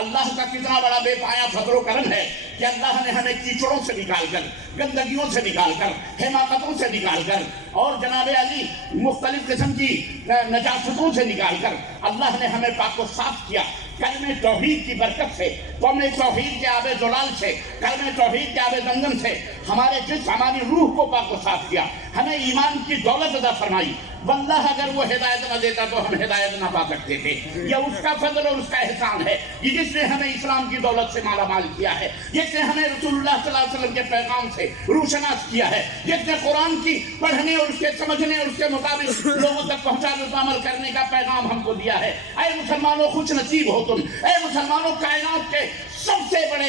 اللہ کا کتنا بڑا بے پایا فضل و کرم ہے کہ اللہ نے ہمیں کیچڑوں سے نکال کر، گندگیوں سے نکال کر، حماقتوں سے نکال کر، اور جناب علی مختلف قسم کی نجاستوں سے نکال کر اللہ نے ہمیں پاک و صاف کیا کلمہ توحید کی برکت سے، کلمہ توحید کے آب زلال سے، کلمہ توحید کے آب زمزم سے ہمارے جسم، ہماری روح کو پاک و صاف کیا، ہمیں ایمان کی دولت عطا فرمائی۔ واللہ اگر وہ ہدایت نہ دیتا تو ہم ہدایت نہ پا سکتے تھے۔ یہ اس کا فضل اور اس کا احسان ہے، یہ جس نے ہمیں اسلام کی دولت سے مالا مال کیا ہے، جس نے ہمیں رسول اللہ صلی اللہ علیہ وسلم کے پیغام سے روشناس کیا ہے، جس نے قرآن کی پڑھنے اور اس کے سمجھنے اور اس کے مطابق لوگوں تک پہنچانے اور عمل کرنے کا پیغام ہم کو دیا ہے۔ اے مسلمانوں خوش نصیب ہو تم، اے مسلمانوں کائنات کے سب سے بڑے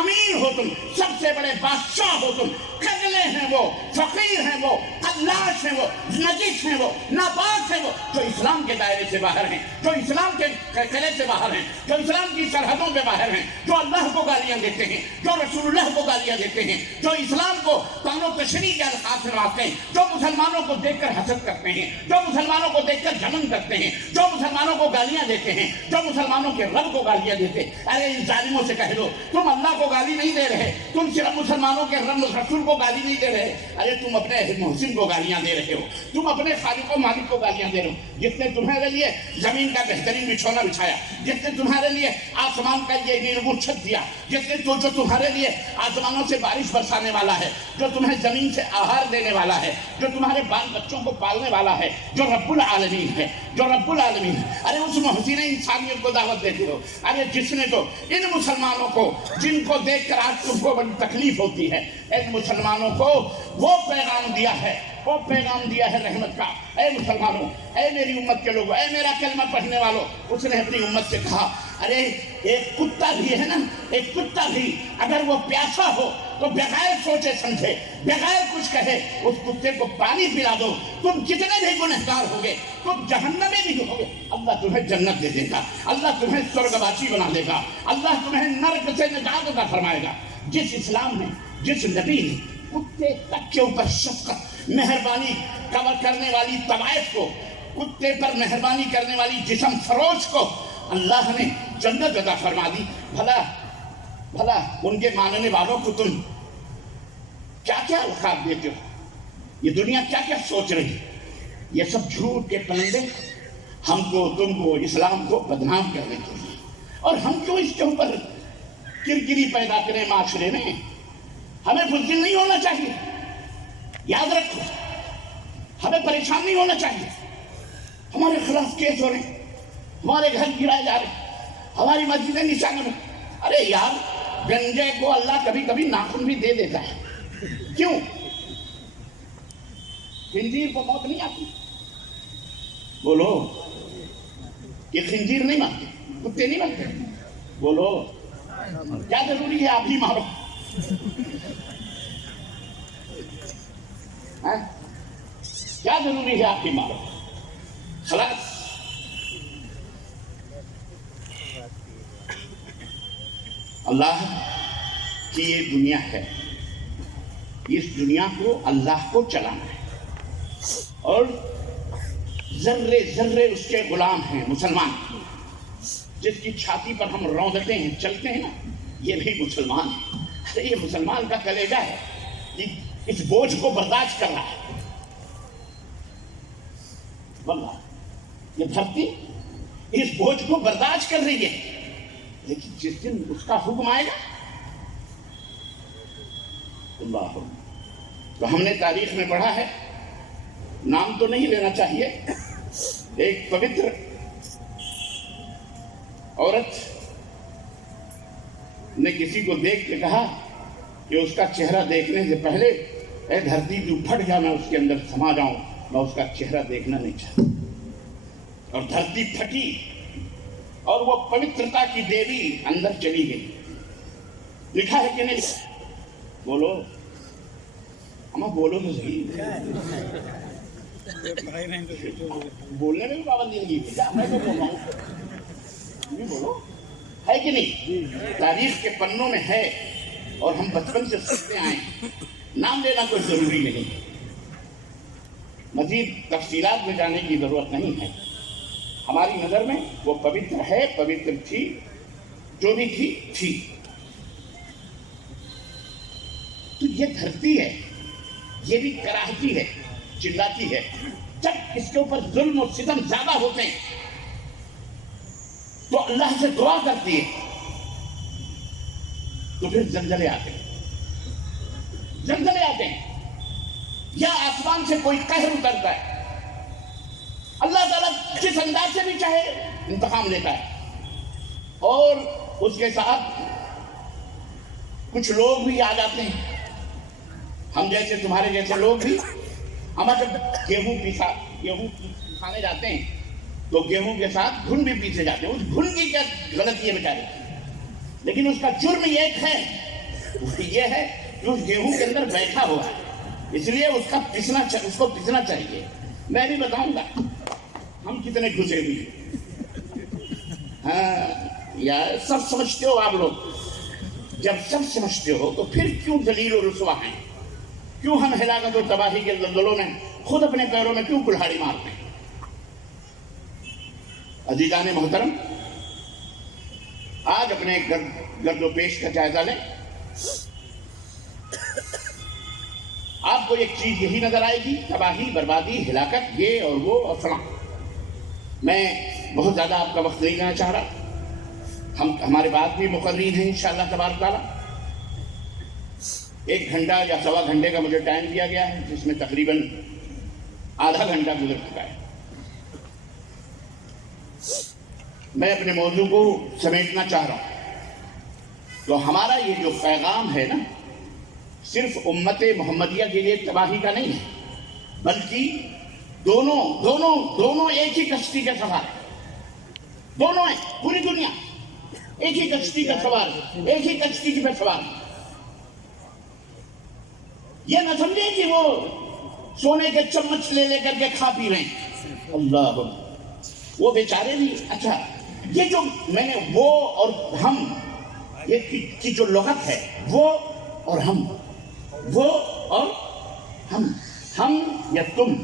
امیر ہو تم، سب سے بڑے بادشاہ ہو تم۔ کگلے ہیں وہ، فقیر ہیں وہ، قلاش ہیں وہ، نجس ہیں وہ، ناپاک ہیں وہ، جو اسلام کے دائرے سے باہر ہیں، جو اسلام کے قلعے سے باہر ہیں، جو اسلام کی سرحدوں پہ باہر ہیں، جو اللہ کو گالیاں دیتے ہیں، جو رسول اللہ کو گالیاں دیتے ہیں، جو اسلام کو طعن و تشریح کے القاب سے نوازتے ہیں، جو مسلمانوں کو دیکھ کر حسد کرتے ہیں، جو مسلمانوں کو دیکھ کر جھمن کرتے ہیں، جو مسلمانوں کو گالیاں دیتے ہیں، جو مسلمانوں کے رب کو گالیاں دیتے ہیں۔ ارے ان ظالموں سے کہہ دو تم اللہ کو گالی نہیں دے رہے، تم صرف مسلمانوں کے رب رسول کو گالی نہیں دے رہے، ارے تم اپنے محسن کو گالیاں دے رہے ہو، تم اپنے خالق و مالک کو گالیاں دے رہے ہو، جس نے تمہارے لیے زمین کا بہترین بچھونا بچھایا، جس نے تمہارے لیے آسمان کا یہ نیرگو چھت دیا، جس نے جو تمہارے لیے آسمانوں سے بارش برسانے والا ہے، جو تمہیں زمین سے آہار دینے والا ہے، جو تمہارے بال بچوں کو پالنے والا ہے، جو رب العالمین ہے، جو رب العالمین ہے، ارے اس محسن انسانیت کو دعوت دیتے ہو۔ ارے جس نے تو ان مسلمانوں کو جن کو دیکھ کر آج تم کو بڑی تکلیف ہوتی ہے، ان مسلمانوں کو وہ پیغام دیا ہے، وہ پیغام دیا ہے رحمت کا۔ اے مسلمانوں، اے میری امت کے لوگوں، اے میرا کلمہ پڑھنے والوں، اس نے اپنی امت سے کہا ارے ایک کتا بھی ہے نا، ایک کتا بھی اگر وہ پیاسا ہو تو بغیر سوچے سمجھے، بغیر کچھ کہے اس کتے کو پانی پلا دو، تم جتنے بھی گنہگار ہوگے تم جہنمی بھی ہوگے، اللہ تمہیں جنت دے دے گا، اللہ تمہیں سرگواسی بنا دے گا، اللہ تمہیں نرک سے نجات عطا فرمائے گا۔ جس اسلام نے، جس نبی نے کتے تک کے اوپر شفقت، مہربانی کرنے والی طبائف کو، کتے پر مہربانی کرنے والی جسم فروش کو اللہ نے جنت عطا فرما دی، بھلا ان کے ماننے والوں کو تم کیا کیا القاب دیتے ہو؟ یہ دنیا کیا کیا سوچ رہی ہے؟ یہ سب جھوٹ کے پلندے ہم کو، تم کو، اسلام کو بدنام کر دیتے ہیں، اور ہم کیوں اس کے اوپر کرکری پیدا کریں معاشرے میں؟ ہمیں بزدل نہیں ہونا چاہیے، یاد رکھو، ہمیں پریشان نہیں ہونا چاہیے۔ ہمارے خلاف کیس ہو رہے ہیں، ہمارے گھر گرائے جا رہے ہیں، ہماری مسجدیں نشانہ میں۔ ارے یار، گنجے کو اللہ کبھی کبھی ناخن بھی دے دیتا ہے، کیوں؟ خنزیر کو موت نہیں آتی؟ بولو، یہ خنزیر نہیں مانتے، کتے نہیں مانتے، بولو کیا ضروری ہے آپ ہی مارو؟ کیا ضروری ہے آپ ہی مارو؟ خلاص اللہ کی یہ دنیا ہے، اس دنیا کو اللہ کو چلانا ہے، اور ذرے ذرے اس کے غلام ہیں مسلمان، جس کی چھاتی پر ہم روندتے ہیں، چلتے ہیں نا، یہ بھی مسلمان ہے۔ یہ مسلمان کا کلیجہ ہے، اس بوجھ کو برداشت کر رہا ہے۔ واللہ یہ دھرتی اس بوجھ کو برداشت کر رہی ہے، لیکن جس دن اس کا حکم آئے گا، اللہ، تو ہم نے تاریخ میں پڑھا ہے، نام تو نہیں لینا چاہیے، ایک پوتر عورت نے کسی کو دیکھ کے کہا کہ اس کا چہرہ دیکھنے سے پہلے اے دھرتی تو پھٹ گیا، میں اس کے اندر سما جاؤں، میں اس کا چہرہ دیکھنا نہیں چاہتا، اور دھرتی پھٹی اور وہ پوترتا کی دیوی اندر چلی گئی۔ لکھا ہے کہ نہیں لکھا؟ بولو اما، بولو تو صحیح، بولنے میں بھی پابندی نہیں کی، میں تو بول رہا ہوں، بولو، ہے کہ نہیں؟ تاریخ کے پنوں میں ہے، اور ہم بچپن سے سیکھتے آئے، نام لینا کوئی ضروری نہیں، مزید تفصیلات میں جانے کی ضرورت نہیں ہے۔ ہماری نظر میں وہ پوتر ہے، پوتر تھی، جو بھی تھی. تو یہ دھرتی ہے، یہ بھی کراہتی ہے، چلاتی ہے. جب اس کے اوپر ظلم و ستم زیادہ ہوتے ہیں تو اللہ سے دعا کرتی ہے، تو پھر زلزلے آتے ہیں. زلزلے آتے ہیں یا آسمان سے کوئی قہر اترتا ہے. اللہ تعالیٰ جس انداز سے بھی چاہے انتقام لیتا ہے. اور اس کے ساتھ کچھ لوگ بھی آ جاتے ہیں، ہم جیسے تمہارے جیسے لوگ بھی. ہمارے گیہوں پسانے جاتے ہیں تو گیہوں کے ساتھ گھن بھی پیسے جاتے ہیں. اس گھن کی کیا غلطی ہے بیچارے، لیکن اس کا جرم ایک ہے، یہ ہے کہ اس گیہوں کے اندر بیٹھا ہوا ہے، اس لیے اس کو پسنا چاہیے. میں بھی بتاؤں گا ہم کتنے گھسے ہوئے ہیں. ہاں یار، سب سمجھتے ہو آپ لوگ. جب سب سمجھتے ہو تو پھر کیوں ذلیل و رسوا ہیں؟ کیوں ہم ہلاکت و تباہی کے زلزلوں میں خود اپنے پیروں میں کیوں کلہاڑی مارتے ہیں؟ عزیزان محترم، آج اپنے گرد و پیش کا جائزہ لیں. آپ کو ایک چیز یہی نظر آئے گی، تباہی، بربادی، ہلاکت، یہ اور وہ اور فلاں. میں بہت زیادہ آپ کا وقت نہیں لینا چاہ رہا. ہمارے بعد بھی مقررین ہیں انشاءاللہ تبارک تعالیٰ. 1 گھنٹہ یا سوا گھنٹے کا مجھے ٹائم دیا گیا ہے، جس میں تقریباً آدھا گھنٹہ گزر چکا ہے. میں اپنے موضوع کو سمیٹنا چاہ رہا ہوں. تو ہمارا یہ جو پیغام ہے نا، صرف امت محمدیہ کے لیے تباہی کا نہیں ہے، بلکہ دونوں ایک ہی کشتی کا سوار ہے. دونوں ہیں، پوری دنیا ایک ہی کشتی کا سوار ہے، ایک ہی کشتی کی پہ سوار ہے. یہ نہ سمجھے کہ وہ سونے کے چمچ لے کر کے کھا پی رہے ہیں. اللہ، وہ بیچارے بھی. اچھا، یہ جو میں نے وہ اور ہم، یہ کی جو لغت ہے، وہ اور ہم، وہ اور ہم یا تم،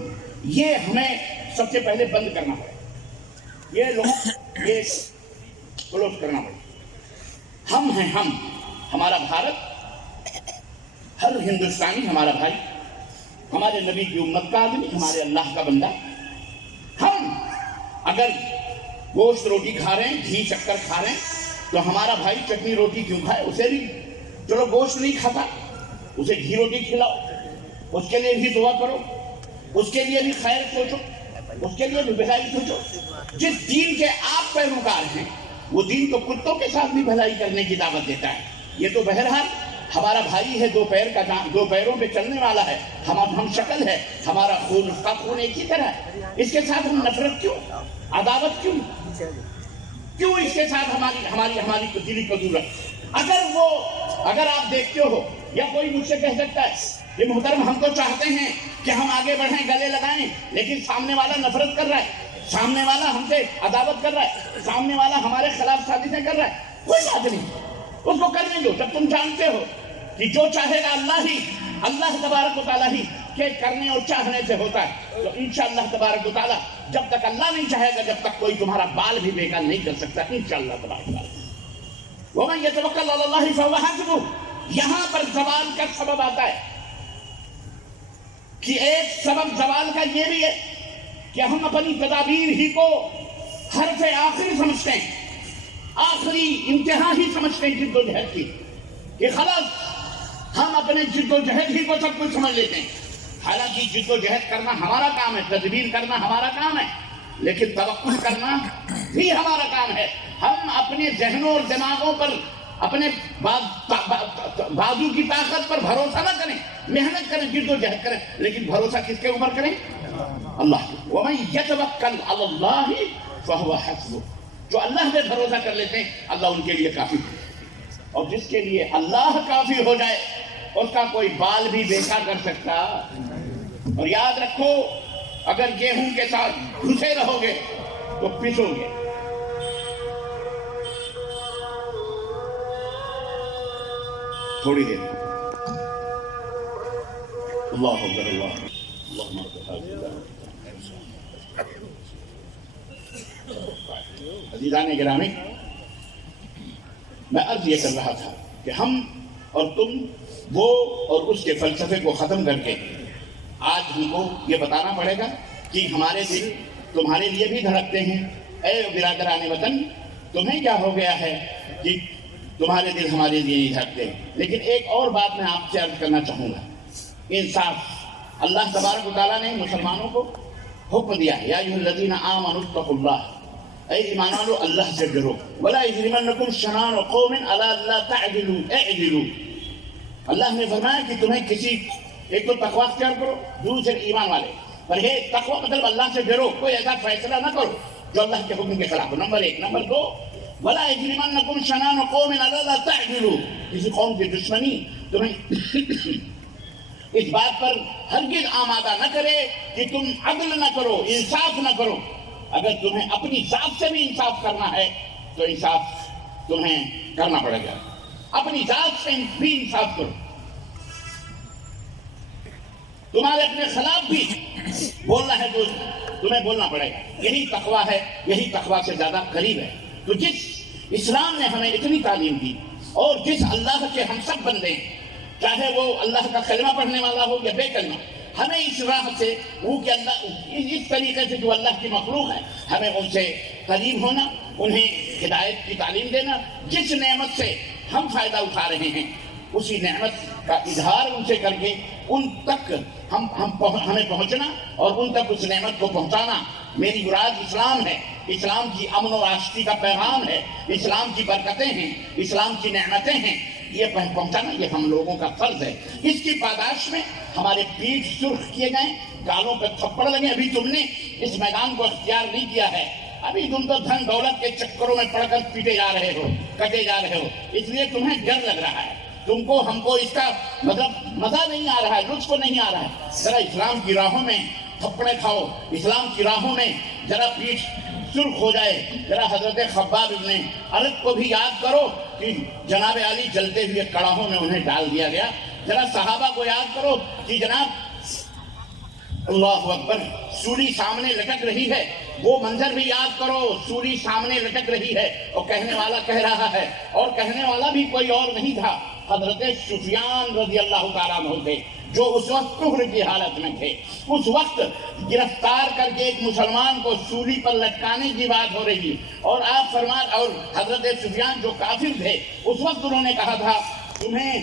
یہ ہمیں سب سے پہلے بند کرنا پڑے. یہ لغت یہ کلوز کرنا پڑے. ہم ہیں، ہمارا بھارت، ہر ہندوستانی ہمارا بھائی، ہمارے نبی کی امت کا آدمی، ہمارے اللہ کا بندہ. ہم اگر گوشت روٹی کھا رہے ہیں، گھی شکر کھا رہے ہیں، تو ہمارا بھائی چٹنی روٹی کیوں کھائے؟ اسے بھی چلو گوشت نہیں کھاتا، اسے گھی روٹی کھلاؤ، اس کے لیے بھی دعا کرو، اس کے لیے بھی خیر سوچو، اس کے لیے بھی بھلائی سوچو. جس دین کے آپ پیروکار ہیں، وہ دین تو کتوں کے ساتھ بھی بھلائی کرنے کی دعوت دیتا ہے. یہ تو بہرحال ہمارا بھائی ہے، 2 پیروں پہ چلنے والا ہے، ہم شکل ہے، ہمارا خون اس کا خون ایک ہی طرح ہے. اس کے ساتھ ہم نفرت کیوں، عداوت کیوں اس کے ساتھ ہماری دلی قدورت؟ اگر آپ دیکھتے ہو، یا کوئی مجھ سے کہہ سکتا ہے کہ محترم ہم تو چاہتے ہیں کہ ہم آگے بڑھیں، گلے لگائیں، لیکن سامنے والا نفرت کر رہا ہے، سامنے والا ہم سے عداوت کر رہا ہے، سامنے والا ہمارے خلاف سازشیں کر رہا ہے. کوئی بات نہیں، اس کو کرنے دو. جب تم جانتے ہو کہ جو چاہے گا اللہ تبارک و تعالیٰ ہی کے کرنے اور چاہنے سے ہوتا ہے، تو انشاءاللہ تبارک و تعالیٰ جب تک اللہ نہیں چاہے گا، جب تک کوئی تمہارا بال بھی بیکار نہیں کر سکتا انشاءاللہ تبارک و تعالیٰ. وَمَن يَتَوَكَّلْ عَلَى اللَّهِ فَهُوَ حَسْبُهُ. یہاں پر زوال کا سبب آتا ہے کہ ایک سبب زوال کا یہ بھی ہے کہ ہم اپنی تدابیر ہی کو حرف آخری سمجھتے ہیں، آخری انتہا ہی سمجھتے ہیں جد و جہد کی، کہ خلاص ہم اپنے جد و جہد ہی کو سب کچھ سمجھ لیتے ہیں. حالانکہ جد و جہد کرنا ہمارا کام ہے، تدبیر کرنا ہمارا کام ہے، لیکن توکل کرنا بھی ہمارا کام ہے. ہم اپنے ذہنوں اور دماغوں پر، اپنے بازو کی طاقت پر بھروسہ نہ کریں. محنت کریں، جد و جہد کریں، لیکن بھروسہ کس کے اوپر کریں؟ اللہ. وَمَن يَتَوَكَّلْ عَلَى اللَّهِ فَهُوَ حَسْبُهُ. جو اللہ پہ بھروسہ کر لیتے ہیں، اللہ ان کے لیے کافی ہے. اور جس کے لیے اللہ کافی ہو جائے، اس کا کوئی بال بھی بیکار کر سکتا. اور یاد رکھو، اگر گیہوں کے ساتھ گھسے رہو گے تو پسو گے. تھوڑی دیر اللہ اکبر، اللہم عزیزان گرامی، میں عرض یہ کر رہا تھا کہ ہم اور تم وہ اور اس کے فلسفے کو ختم کر کے آج ہم کو یہ بتانا پڑے گا کہ ہمارے دل تمہارے لیے بھی دھڑکتے ہیں۔ اے برادران وطن، تمہیں کیا ہو گیا ہے کہ تمہارے دل ہمارے لیے نہیں دھڑکتے؟ لیکن ایک اور بات میں آپ سے عرض کرنا چاہوں گا، انصاف۔ اللہ تبارک و تعالیٰ نے مسلمانوں کو حکم دیا ہے، یا ایھا الذین آمنوا اتقوا اللہ، اے ایمان والو اللہ سے ڈرو، ولا یجرمنکم شنآن قوم علی الا تعدلوا اعدلوا۔ اللہ نے فرمایا کہ تمہیں کسی ایک تو تقوی اختیار کرو، دوسرے ایمان والے پر ہے تقوی مطلب اللہ سے ڈرو، کوئی ایسا فیصلہ نہ کرو جو اللہ کے حکم کے خلاف ہو، نمبر ایک۔ نمبر دو، ولا یجرمنکم شنآن قوم علی الا تعدلوا، کسی قوم کی دشمنی تمہیں اس بات پر ہرگز آمادہ نہ کرے کہ تم عدل نہ کرو، انصاف نہ کرو۔ اگر تمہیں اپنی ذات سے بھی انصاف کرنا ہے تو انصاف تمہیں کرنا پڑے گا، اپنی ذات سے بھی انصاف کرو۔ تمہارے اپنے خلاف بھی بولنا ہے تو تمہیں بولنا پڑے گا، یہی تقویٰ ہے، یہی تقویٰ سے زیادہ قریب ہے۔ تو جس اسلام نے ہمیں اتنی تعلیم دی اور جس اللہ کے ہم سب بندے ہیں، چاہے وہ اللہ کا کلمہ پڑھنے والا ہو یا بے کلمہ، ہمیں اس راہ سے وہ کہ اللہ اس طریقے سے جو اللہ کی مخلوق ہے ہمیں ان سے قریب ہونا، انہیں ہدایت کی تعلیم دینا، جس نعمت سے ہم فائدہ اٹھا رہے ہیں اسی نعمت کا اظہار ان سے کر کے ان تک ہمیں پہنچنا اور ان تک اس نعمت کو پہنچانا۔ میری مراد اسلام ہے، اسلام کی امن و راشدی کا پیغام ہے، اسلام کی برکتیں ہیں، اسلام کی نعمتیں ہیں، یہ پہنچانا یہ ہم لوگوں کا فرض ہے۔ اس کی پاداش میں ہمارے پیٹھ سرخ کیے گئے، گالوں پہ تھپڑ لگے۔ ابھی تم نے اس میدان کو اختیار نہیں کیا ہے، ابھی تم تو دھن دولت کے چکروں میں پڑ کر پیٹے جا رہے ہو، کٹے جا رہے ہو، اس لیے تمہیں ڈر لگ رہا ہے، تم کو ہم کو اس کا مطلب مزہ نہیں آ رہا ہے، لطف نہیں آ رہا ہے۔ ذرا اسلام کی راہوں میں تھپڑے کھاؤ، اسلام کی راہوں میں ذرا پیٹھ سرخ ہو جائے، ذرا حضرت خباب ابن ارد کو بھی یاد کرو کہ جناب علی جلتے ہوئے کڑاہوں میں انہیں ڈال دیا گیا، ذرا صحابہ کو یاد کرو کہ جناب اللہ اکبر سولی سامنے لٹک رہی ہے، وہ منظر بھی یاد کرو، سولی سامنے لٹک رہی ہے اور کہنے والا کہہ رہا ہے، اور کہنے والا بھی کوئی اور نہیں تھا، حضرت سفیان رضی اللہ تعالیٰ عنہ تھے، جو اس وقت کفر کی حالت میں تھے۔ اس وقت گرفتار کر کے ایک مسلمان کو سولی پر لٹکانے کی بات ہو رہی، اور آپ فرمان، اور حضرت سفیان جو کافر تھے اس وقت انہوں نے کہا تھا تمہیں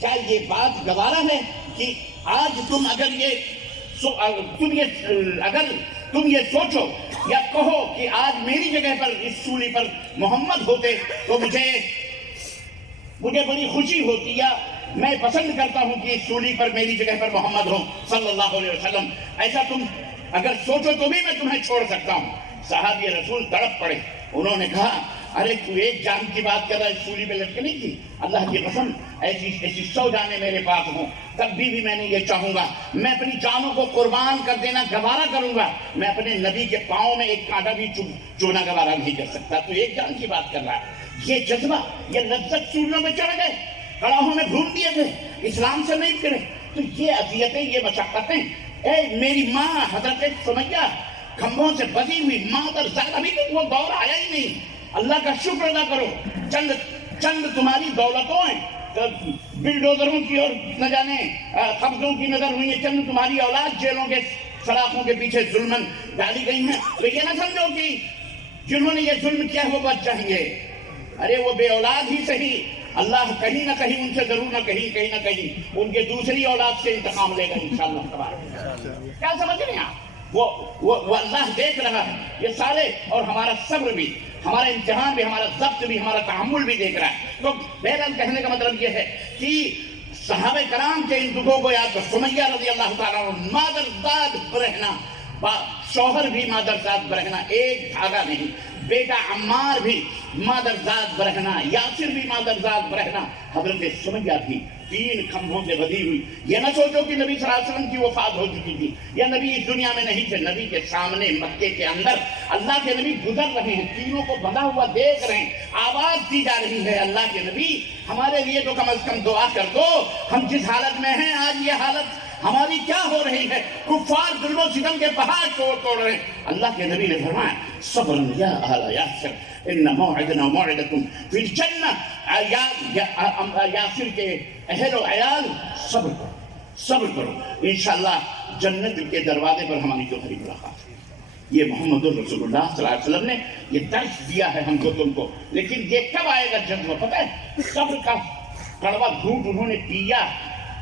کیا یہ بات گوارا ہے کہ آج تم اگر تم یہ سوچو یا کہو کہ آج میری جگہ پر اس سولی پر محمد ہوتے تو مجھے بڑی خوشی ہوتی، یا میں پسند کرتا ہوں کہ اس سولی پر میری جگہ پر محمد ہوں صلی اللہ علیہ وسلم، ایسا تم اگر سوچو تو بھی میں تمہیں چھوڑ سکتا ہوں۔ صحابی رسول تڑپ پڑے، انہوں نے کہا ارے تو ایک جان کی بات کر رہا ہے، اس سولی پہ لٹکنے کی؟ اللہ کی قسم ایسی 100 جانیں میرے پاس ہوں تب بھی میں نے یہ چاہوں گا، میں اپنی جانوں کو قربان کر دینا گوارا کروں گا، میں اپنے نبی کے پاؤں میں ایک کانٹا بھی چونا گوارا نہیں کر سکتا۔ تو ایک جان کی بات کر رہا ہے، یہ جذبہ، یہ لذت سولیوں میں چڑھ گئے، کڑاہوں میں بھون دیے گئے، اسلام سے نہیں کرے، تو یہ اذیتیں، یہ مشقتیں۔ اے میری ماں حضرت سمیہ کھمبوں سے بندھی ہوئی مادر زاد، ابھی تک وہ دور آیا ہی نہیں، اللہ کا شکر ادا کرو، چند تمہاری دولتوں ہیں، بلڈوزروں کی اور نہ جانے قبضوں کی نظر ہوئی ہیں، چند تمہاری اولاد جیلوں کے سلاخوں کے پیچھے ظلمن ڈالی گئی ہیں، تو یہ نہ سمجھو کہ جنہوں نے یہ ظلم کیا وہ بچ جائیں گے، ارے وہ بے اولاد ہی صحیح، اللہ کہیں نہ کہیں ان سے ضرور نہ کہیں نہ کہیں ان کے دوسری اولاد سے انتقام لے گا انشاءاللہ تبارک۔ کیا سمجھ رہے ہیں آپ؟ وہ اللہ دیکھ رہا ہے یہ سارے، اور ہمارا صبر بھی، ہمارا امتحان بھی، ہمارا ضبط بھی، ہمارا تحمل بھی دیکھ رہا ہے۔ تو بہرحال کہنے کا مطلب یہ ہے کہ صحابہ کرام کے ان دکھوں کو یاد کر، سمیہ رضی اللہ تعالیٰ عنہ مادرزاد برہنہ، شوہر بھی مادرزاد برہنہ، ایک دھاگا نہیں، بیٹا عمار بھی مادرزاد برہنہ، یاسر بھی مادرزاد برہنہ، حضرت سمیہ بھی 3 کھمبوں سے بدھی ہوئی۔ یہ نہ سوچو کہ نبی صلی اللہ علیہ وسلم کی وفات ہو چکی تھی یا نبی اس دنیا میں نہیں تھے، نبی کے سامنے مکے کے اندر اللہ کے نبی گزر رہے ہیں، تینوں کو بندھا ہوا دیکھ رہے ہیں، آواز دی جا رہی ہے اللہ کے نبی ہمارے لیے تو کم از کم دعا کر دو، ہم جس حالت میں ہیں آج یہ حالت ہماری کیا ہو رہی ہے؟ کفار ظلم و ستم کے پہاڑ توڑ رہے ہیں۔ اللہ کے نبی نے فرمایا صبر یا آل یاسر ان موعدنا موعدکم فی الجنہ، یاسر کے اہل و عیال صبر کرو، صبر کرو، انشاءاللہ جنت کے دروازے پر ہماری تمہاری ملاقات ہے۔ یہ محمد رسول اللہ صلی اللہ علیہ وسلم نے یہ درس دیا ہے ہم کو تم کو، لیکن یہ کب آئے گا جذبہ پتہ ہے؟ صبر کا کڑوا گھونٹ انہوں نے پیا،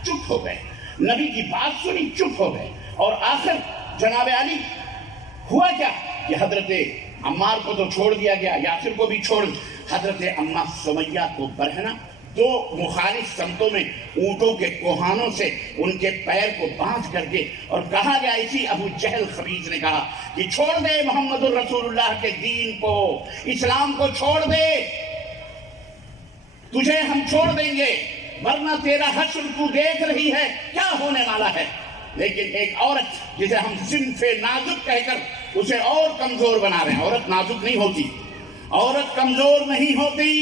چپ ہو گئے، نبی کی بات سنی، چپ ہو گئے، اور آخر جناب علی ہوا کیا کہ حضرت عمار کو تو چھوڑ دیا گیا، یاسر کو بھی چھوڑ، حضرت اما سمیہ کو برہنہ دو مخالف سمتوں میں اونٹوں کے کوہانوں سے ان کے پیر کو باندھ کر کے، اور کہا گیا، اسی ابو جہل خبیث نے کہا کہ چھوڑ دے محمد الرسول اللہ کے دین کو، اسلام کو چھوڑ دے، تجھے ہم چھوڑ دیں گے ورنہ تیرا حشر تو دیکھ رہی ہے کیا ہونے والا ہے۔ لیکن ایک عورت جسے ہم صنف نازک کہہ کر اسے اور کمزور بنا رہے ہیں، عورت نازک نہیں ہوتی، عورت کمزور نہیں ہوتی،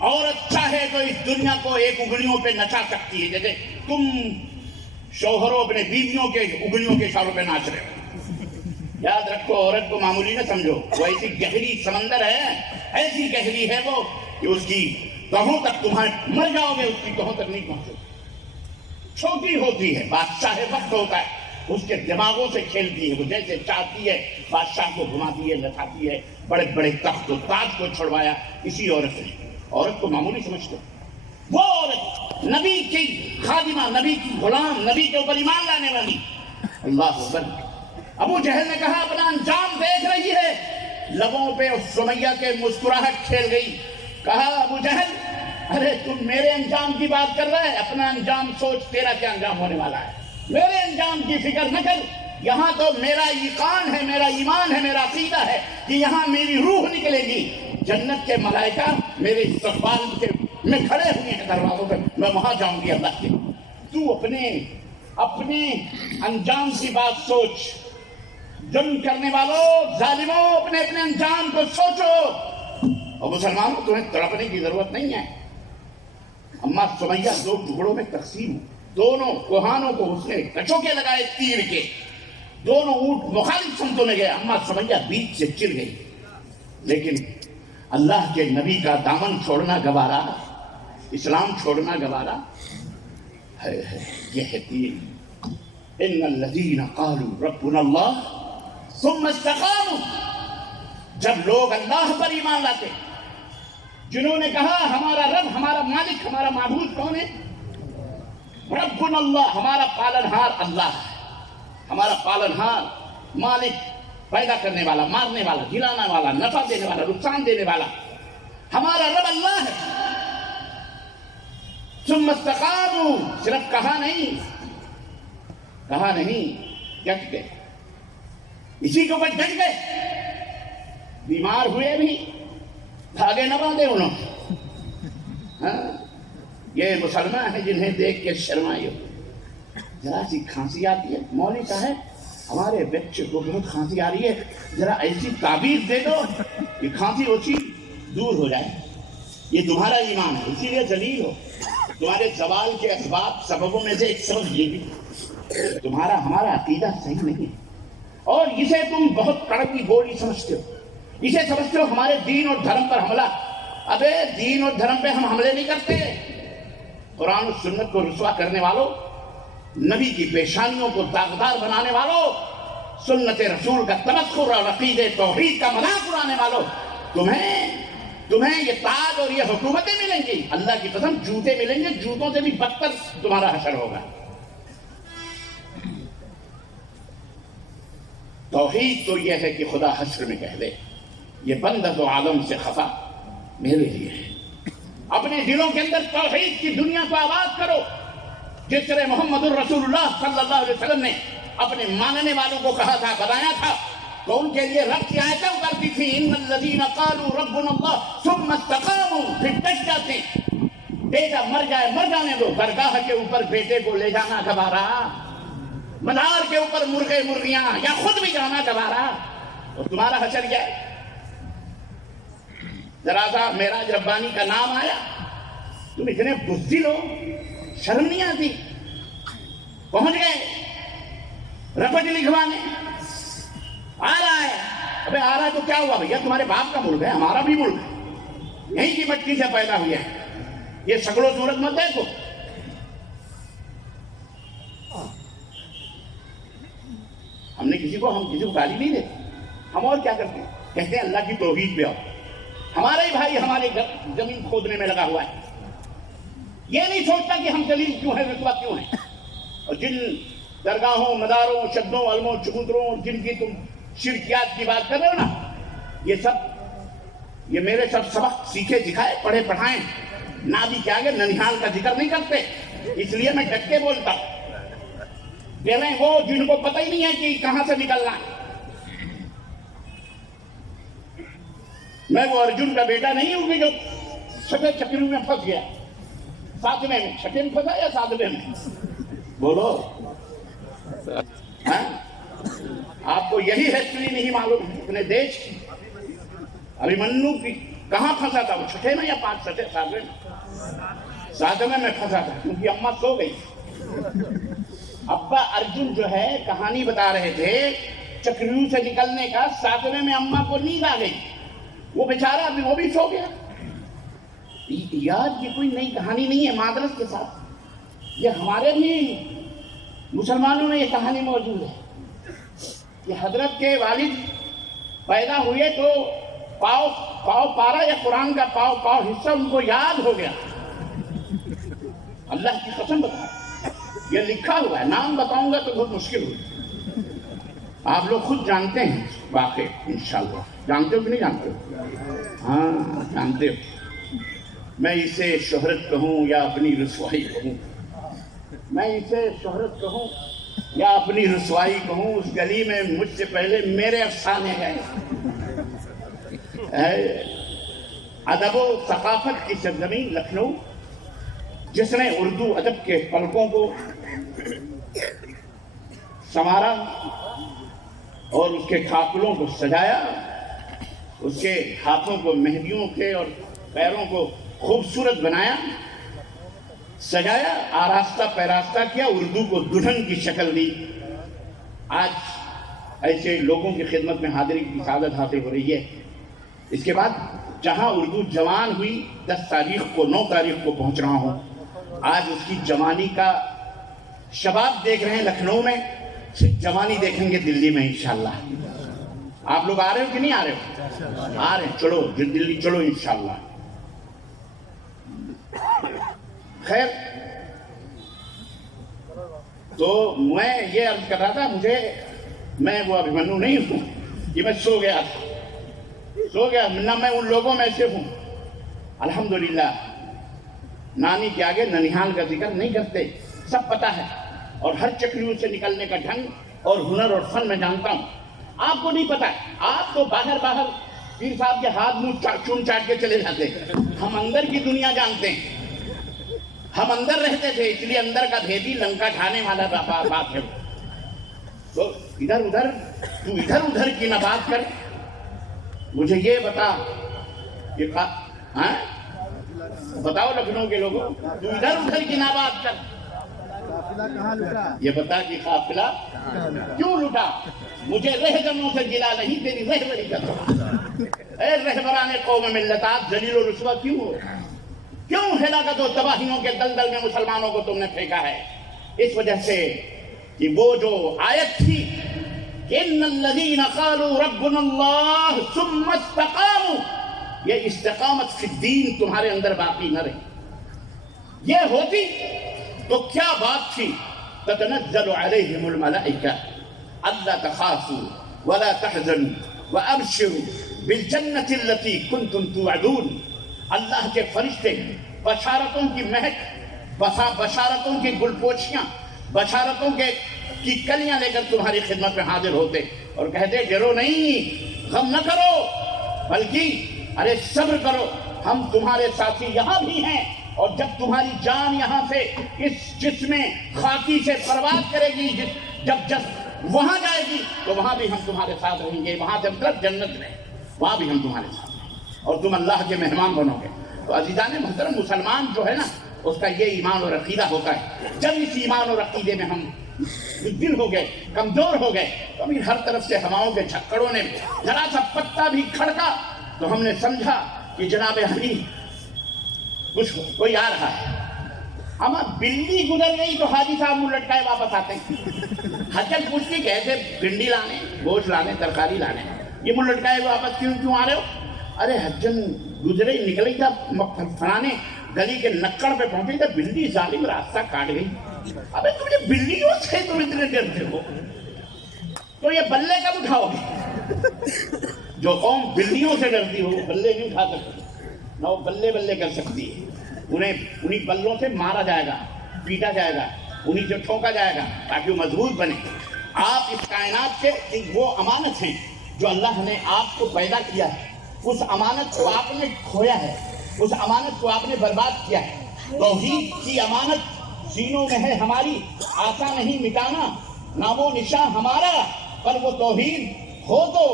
عورت چاہے تو اس دنیا کو ایک انگلیوں پہ نچا سکتی ہے، جیسے تم شوہروں اپنے بیویوں کے انگلیوں کے اشاروں پہ ناچ رہے ہو۔ یاد رکھو، عورت کو معمولی نہ سمجھو، وہ ایسی گہری سمندر ہے، ایسی گہری ہے وہ کہ اس کی تہوں تک تمہیں مر جاؤ گے، اس کی تہوں تک نہیں پہنچو، چھوٹی ہوتی ہے، بادشاہ وقت ہوتا ہے، اس کے دماغوں سے کھیلتی ہے، وہ جیسے چاہتی ہے بادشاہ کو گھماتی ہے، لٹاتی ہے، بڑے بڑے تخت و تاج کو چھڑوایا اسی عورت نے۔ عورت کو معمولی سمجھتے، وہ عورت نبی کی خادمہ، نبی کی غلام، نبی کے اوپر ایمان لانے والی، اللہ اکبر۔ ابو جہل نے کہا اپنا انجام دیکھ رہی ہے، لبوں پہ سمیہ کے مسکراہٹ کھیل گئی، کہا ابو جہل ارے تم میرے انجام کی بات کر رہا ہے، اپنا انجام سوچ، تیرا کیا انجام ہونے والا ہے، میرے انجام کی فکر نہ کر، یہاں تو میرا یقین ہے، میرا ایمان ہے، میرا عقیدہ ہے کہ یہاں میری روح نکلے گی، جنت کے ملائکہ میرے استقبال کے میں کھڑے ہوئے ہیں دروازوں پہ، میں وہاں جاؤں گی اللہ کے۔ تو اپنے انجام کی بات سوچ، ظلم کرنے والوں، ظالموں، اپنے انجام کو سوچو، اور مسلمانوں تمہیں تڑپنے کی ضرورت نہیں ہے۔ اما سمیہ دو ٹکڑوں میں تقسیم، دونوں کوہانوں کو اس نے کچوکے لگائے تیر کے، دونوں اونٹ مخالف سمتوں میں گئے، اما سمیہ بیچ سے چر گئی، لیکن اللہ کے نبی کا دامن چھوڑنا گوارا، اسلام چھوڑنا گوارا ہے۔ یہ ہے دین۔ ان الذین قالوا ربنا اللہ ثم استقاموا، جب لوگ اللہ پر ایمان لاتے، جنہوں نے کہا ہمارا رب، ہمارا مالک، ہمارا معبود کون ہے؟ ربنا اللہ، ہمارا پالنہار اللہ ہے، ہمارا پالنہار، مالک، پیدا کرنے والا، مارنے والا، جلانے والا، نفع دینے والا، نقصان دینے والا، ہمارا رب اللہ ہے۔ ثم استقاموا، صرف کہا نہیں، ڈٹ گئے، اسی کے اوپر ڈٹ گئے، بیمار ہوئے بھی دھاگے نہ باندھے انہوں نے۔ ہاں یہ مسلمان ہیں جنہیں دیکھ کے شرمائے ہو، ذرا سی کھانسی آتی ہے، مولوی صاحب ہمارے بچے کو بہت کھانسی آ رہی ہے، ذرا ایسی تعبیر دے دو کہ کھانسی اوچی دور ہو جائے۔ یہ تمہارا ایمان ہے، اسی لیے ذلیل ہو۔ تمہارے زوال کے اسباب، سببوں میں سے ایک سبب یہ بھی، تمہارا ہمارا عقیدہ صحیح نہیں ہے، اور اسے تم بہت کڑوی گولی سمجھتے ہو، اسے سمجھتے ہو ہمارے دین اور دھرم پر حملہ۔ ابے دین اور دھرم پہ ہم حملے نہیں کرتے، قرآن و سنت کو رسوا کرنے والوں، نبی کی پیشانیوں کو داغدار بنانے والوں، سنت رسول کا تمسخر اور عقید توحید کا مذاق اڑانے والوں، تمہیں یہ تاج اور یہ حکومتیں ملیں گی، اللہ کی قسم جوتے ملیں گے، جوتوں سے بھی بدتر تمہارا حشر ہوگا۔ توحید تو یہ ہے کہ خدا حشر میں کہہ دے یہ بندہ تو عالم سے خفا میرے لیے ہے۔ اپنے دلوں کے اندر توحید کی دنیا کو آباد کرو، جس طرح محمد الرسول اللہ صلی اللہ علیہ وسلم نے اپنے ماننے والوں کو کہا تھا، بتایا تھا، تو ان کے لیے رب کی آیتیں اترتی تھی، ان الذین قالوا ربنا اللہ ثم استقاموا، پھر ڈٹ جاتے، بیٹا مر جائے مر جانے دو، درگاہ کے اوپر بیٹے کو لے جانا گوارا، مزار کے اوپر مرغے مرغیاں، یا خود بھی جانا گوارا، اور تمہارا حشر کیا ہے؟ ذرا سا معراج ربانی کا نام آیا، تم اتنے بزدل ہو، شرم نہیں آتی؟ پہنچ گئے رپٹ لکھوانے. آ رہا ہے. ابے آ رہا ہے تو کیا ہوا بھیا؟ تمہارے باپ کا ملک ہے، ہمارا بھی ملک ہے، یہیں کی مٹی سے پیدا ہوئی ہے. یہ شکل و صورت مت دیکھو. ہم کسی کو گالی نہیں دیتے. ہم اور کیا کرتے ہیں؟ کہتے ہیں اللہ کی توحید پہ آؤ. ہمارا ہی بھائی ہمارے زمین کھودنے میں لگا ہوا ہے، یہ نہیں سوچتا کہ ہم ذلیل کیوں ہیں، رسوا کیوں ہیں. اور جن درگاہوں، مداروں، شدوں، علموں، چبوتروں، جن کی تم شرکیات کی بات کر رہے ہو نا، یہ میرے سب سبق سیکھے سکھائے پڑھے پڑھائیں نادی کے آگے ننیحال کا ذکر نہیں کرتے. اس لیے میں ڈٹ کے بولتا ہوں. کہہ رہے ہیں وہ جن کو پتہ ہی نہیں ہے کہ کہاں سے نکلنا ہے. میں وہ ارجن کا بیٹا نہیں ہوں کہ جو چھٹے چکری میں پھنس گیا. ساتویں میں چھٹے میں پھنسا یا ساتویں میں؟ بولو. آپ کو یہی ہسٹری نہیں معلوم اپنے دیش کی. ابھیمنیو کی کہاں پھنسا تھا وہ؟ چھٹے میں یا ساتویں میں؟ ساتویں میں پھنسا تھا کیونکہ اماں سو گئی. ابا ارجن جو ہے کہانی بتا رہے تھے چکریوں سے نکلنے کا. ساتویں میں اماں کو نیند آ گئی، وہ بیچارہ ابھی وہ بھی سو گیا. یاد یہ کوئی نئی کہانی نہیں ہے. معذرت کے ساتھ یہ ہمارے بھی مسلمانوں میں یہ کہانی موجود ہے کہ حضرت کے والد پیدا ہوئے تو پاؤ پارا یا قرآن کا پاؤ حصہ ان کو یاد ہو گیا. اللہ کی قسم بتا، یہ لکھا ہوا ہے. نام بتاؤں گا تو بہت مشکل ہوگی. آپ لوگ خود جانتے ہیں واقع انشاءاللہ. جانتے ہو کہ نہیں جانتے ہو؟ ہاں جانتے ہو. میں اسے شہرت کہوں یا اپنی رسوائی کہوں، میں اسے شہرت کہوں یا اپنی رسوائی کہوں، اس گلی میں مجھ سے پہلے میرے افسانے گئے. ادب و ثقافت کی سرزمین لکھنؤ، جس نے اردو ادب کے پلکوں کو سنوارا اور اس کے قافلوں کو سجایا، اس کے ہاتھوں کو مہندیوں کے اور پیروں کو خوبصورت بنایا، سجایا، آراستہ پیراستہ کیا، اردو کو دلہن کی شکل دی. آج ایسے لوگوں کی خدمت میں حاضری کی سعادت حاصل ہو رہی ہے. اس کے بعد جہاں اردو جوان ہوئی 9 تاریخ کو پہنچ رہا ہوں. آج اس کی جوانی کا شباب دیکھ رہے ہیں لکھنؤ میں، جوانی دیکھیں گے دلی میں انشاءاللہ. آپ لوگ آ رہے ہو کہ نہیں آ رہے ہو؟ آ رہے ہیں. چلو دلی چلو انشاءاللہ. خیر، تو میں یہ عرض کر رہا تھا، میں وہ ابھیمنیو نہیں ہوں کہ میں سو گیا نہ میں ان لوگوں میں سے ہوں. الحمدللہ نانی کے آگے ننیحال کا ذکر نہیں کرتے، سب پتہ ہے. اور ہر چکریوں سے نکلنے کا ڈھنگ اور ہنر اور فن میں جانتا ہوں. آپ کو نہیں پتہ ہے، آپ تو باہر پیر صاحب کے ہاتھ منہ چون چاٹ کے چلے جاتے ہیں. ہم اندر کی دنیا جانتے ہیں. ہم اندر رہتے تھے، اس لیے اندر کا بھیدی لنکا ڈھانے والا بات ہے. تو ادھر ادھر کی نہ بات کر. مجھے یہ بتا کہ بتاؤ لکھنؤ کے لوگوں، تو ادھر ادھر کی نہ بات کر. یہ بتا کہ قافلہ کیوں لٹا. مجھے رہزنوں سے گلا نہیں، تیری رہبری کا تھا. اے رہبران قوم ملتات، ذلیل و رسوا کیوں ہو؟ کیوں ہلاکت و تباہیوں کے دلدل میں مسلمانوں کو تم نے پھینکا ہے؟ اس وجہ سے کہ وہ جو آیت تھی ان الذین قالوا ربنا اللہ ثم استقاموا، یہ استقامت فی الدین تمہارے اندر باقی نہ رہی. یہ ہوتی تو کیا بات تھی؟ تتنزل علیہم الملائکہ الا تخافوا ولا تحزنوا وابشروا بالجنۃ التي کنتم توعدون. اللہ کے فرشتے بشارتوں کی مہک، بشارتوں کی گلپوچیاں، بشارتوں کی کلیاں لے کر تمہاری خدمت میں حاضر ہوتے اور کہتے ڈرو نہیں، غم نہ کرو، بلکہ ارے صبر کرو، ہم تمہارے ساتھی یہاں بھی ہیں. اور جب تمہاری جان یہاں سے اس جسم خاکی سے پرواز کرے گی، جب وہاں جائے گی تو وہاں بھی ہم تمہارے ساتھ رہیں گے. وہاں جب تک جنت میں وہاں بھی ہم تمہارے ساتھ رہیں گے اور تم اللہ کے مہمان بنو گے. تو عزیزان محترم، مسلمان جو ہے نا، اس کا یہ ایمان اور عقیدہ ہوتا ہے. جب اس ایمان اور عقیدے میں ہم دل ہو گئے, کمزور ہو گئے. تو ابھی ہر طرف سے ہواؤں کے جھکڑوں نے ذرا سا پتا بھی کھڑکا تو ہم نے سمجھا کہ جناب علی کچھ کوئی آ رہا ہے. اما بلی گزر گئی تو حاجی صاحب منہ لٹکائے واپس آتے ہیں. حجت پوچھتی کیسے بھنڈی لانے, گوشت لانے, ترکاری لانے, یہ منہ لٹکائے واپس کیوں آ رہے ہو؟ ارے حجن گزرے نکلے تھا فلانے گلی کے نکڑ پہ پہنچے تھے, بلی ظالم راستہ کاٹ گئی. ابے تمہیں بلیوں سے تم اتنے ڈرتے ہو تو یہ بلے کب اٹھاؤ گے؟ جو قوم بلیوں سے ڈرتی ہو بلے نہیں اٹھا سکتی, نہ وہ بلے بلے کر سکتی ہے. انہیں بلوں سے مارا جائے گا, پیٹا جائے گا, انہیں سے ٹھوکا جائے گا تاکہ وہ مضبوط بنے. آپ اس کائنات کے وہ امانت ہیں جو اللہ نے آپ کو پیدا کیا ہے. اس امانت کو آپ نے کھویا ہے, اس امانت کو آپ نے برباد کیا ہے. توحید کی امانت سینوں میں ہے ہماری, آسا نہیں مٹانا, نام و نشاں ہمارا, پر وہ توحید ہو تو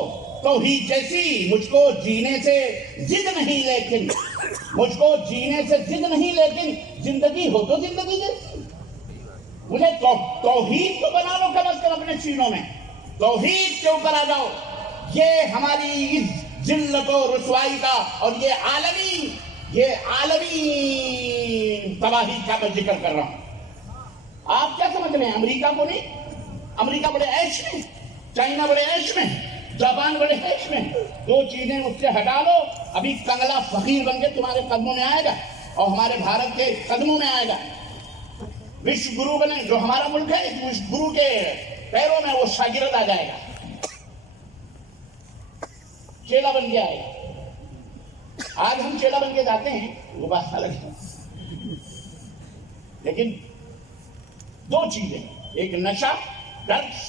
توحید جیسی مجھ کو جینے سے ضد نہیں, لیکن مجھ کو جینے سے ضد نہیں, لیکن زندگی ہو تو زندگی جیسی. مجھے توحید کو بنا لو کم از کم اپنے سینوں میں, توحید کے اوپر آ جاؤ. یہ ہماری اس ذلت و رسوائی کا اور یہ عالمی تباہی کا میں ذکر کر رہا ہوں. آپ کیا سمجھ رہے ہیں؟ امریکہ کو نہیں, امریکہ بڑے عیش میں, چائنا بڑے عیش میں, جاپان بڑے عیش میں. دو چیزیں اس سے ہٹا لو, ابھی کنگلا فقیر بن کے تمہارے قدموں میں آئے گا اور ہمارے بھارت کے قدموں میں آئے گا. وشو گرو بنے جو ہمارا ملک ہے, اس وشو گرو کے پیروں میں وہ شاگرد آ جائے گا, چیلا بن کے آئے گا. آج ہم چیلا بن کے جاتے ہیں وہ بات الگ ہے, لیکن دو چیزیں, ایک نشہ ڈرگس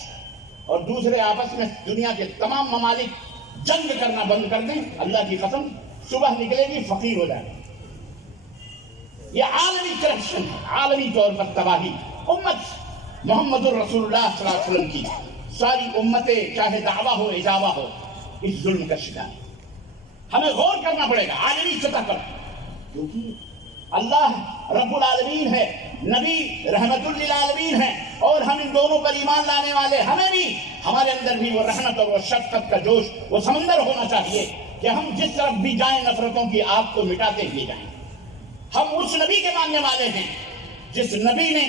اور دوسرے آپس میں دنیا کے تمام ممالک جنگ کرنا بند کر دیں, اللہ کی قسم صبح نکلے گی فقیر ہو جائے گا. یہ عالمی کرپشن ہے, عالمی طور پر تباہی. امت محمد الرسول اللہ صلی اللہ علیہ وسلم کی ساری امتیں چاہے دعویٰ ہو اجابہ ہو اس ظلم کا شکار. ہمیں غور کرنا پڑے گا عالمی سطح پر, کیونکہ اللہ رب العالمین ہے, نبی رحمت للعالمین ہے, اور ہم ان دونوں پر ایمان لانے والے, ہمیں بھی ہمارے اندر بھی وہ رحمت اور وہ شفقت کا جوش, وہ سمندر ہونا چاہیے کہ ہم جس طرف بھی جائیں نفرتوں کی آگ کو مٹاتے ہوئے جائیں. ہم اس نبی کے ماننے والے ہیں جس نبی نے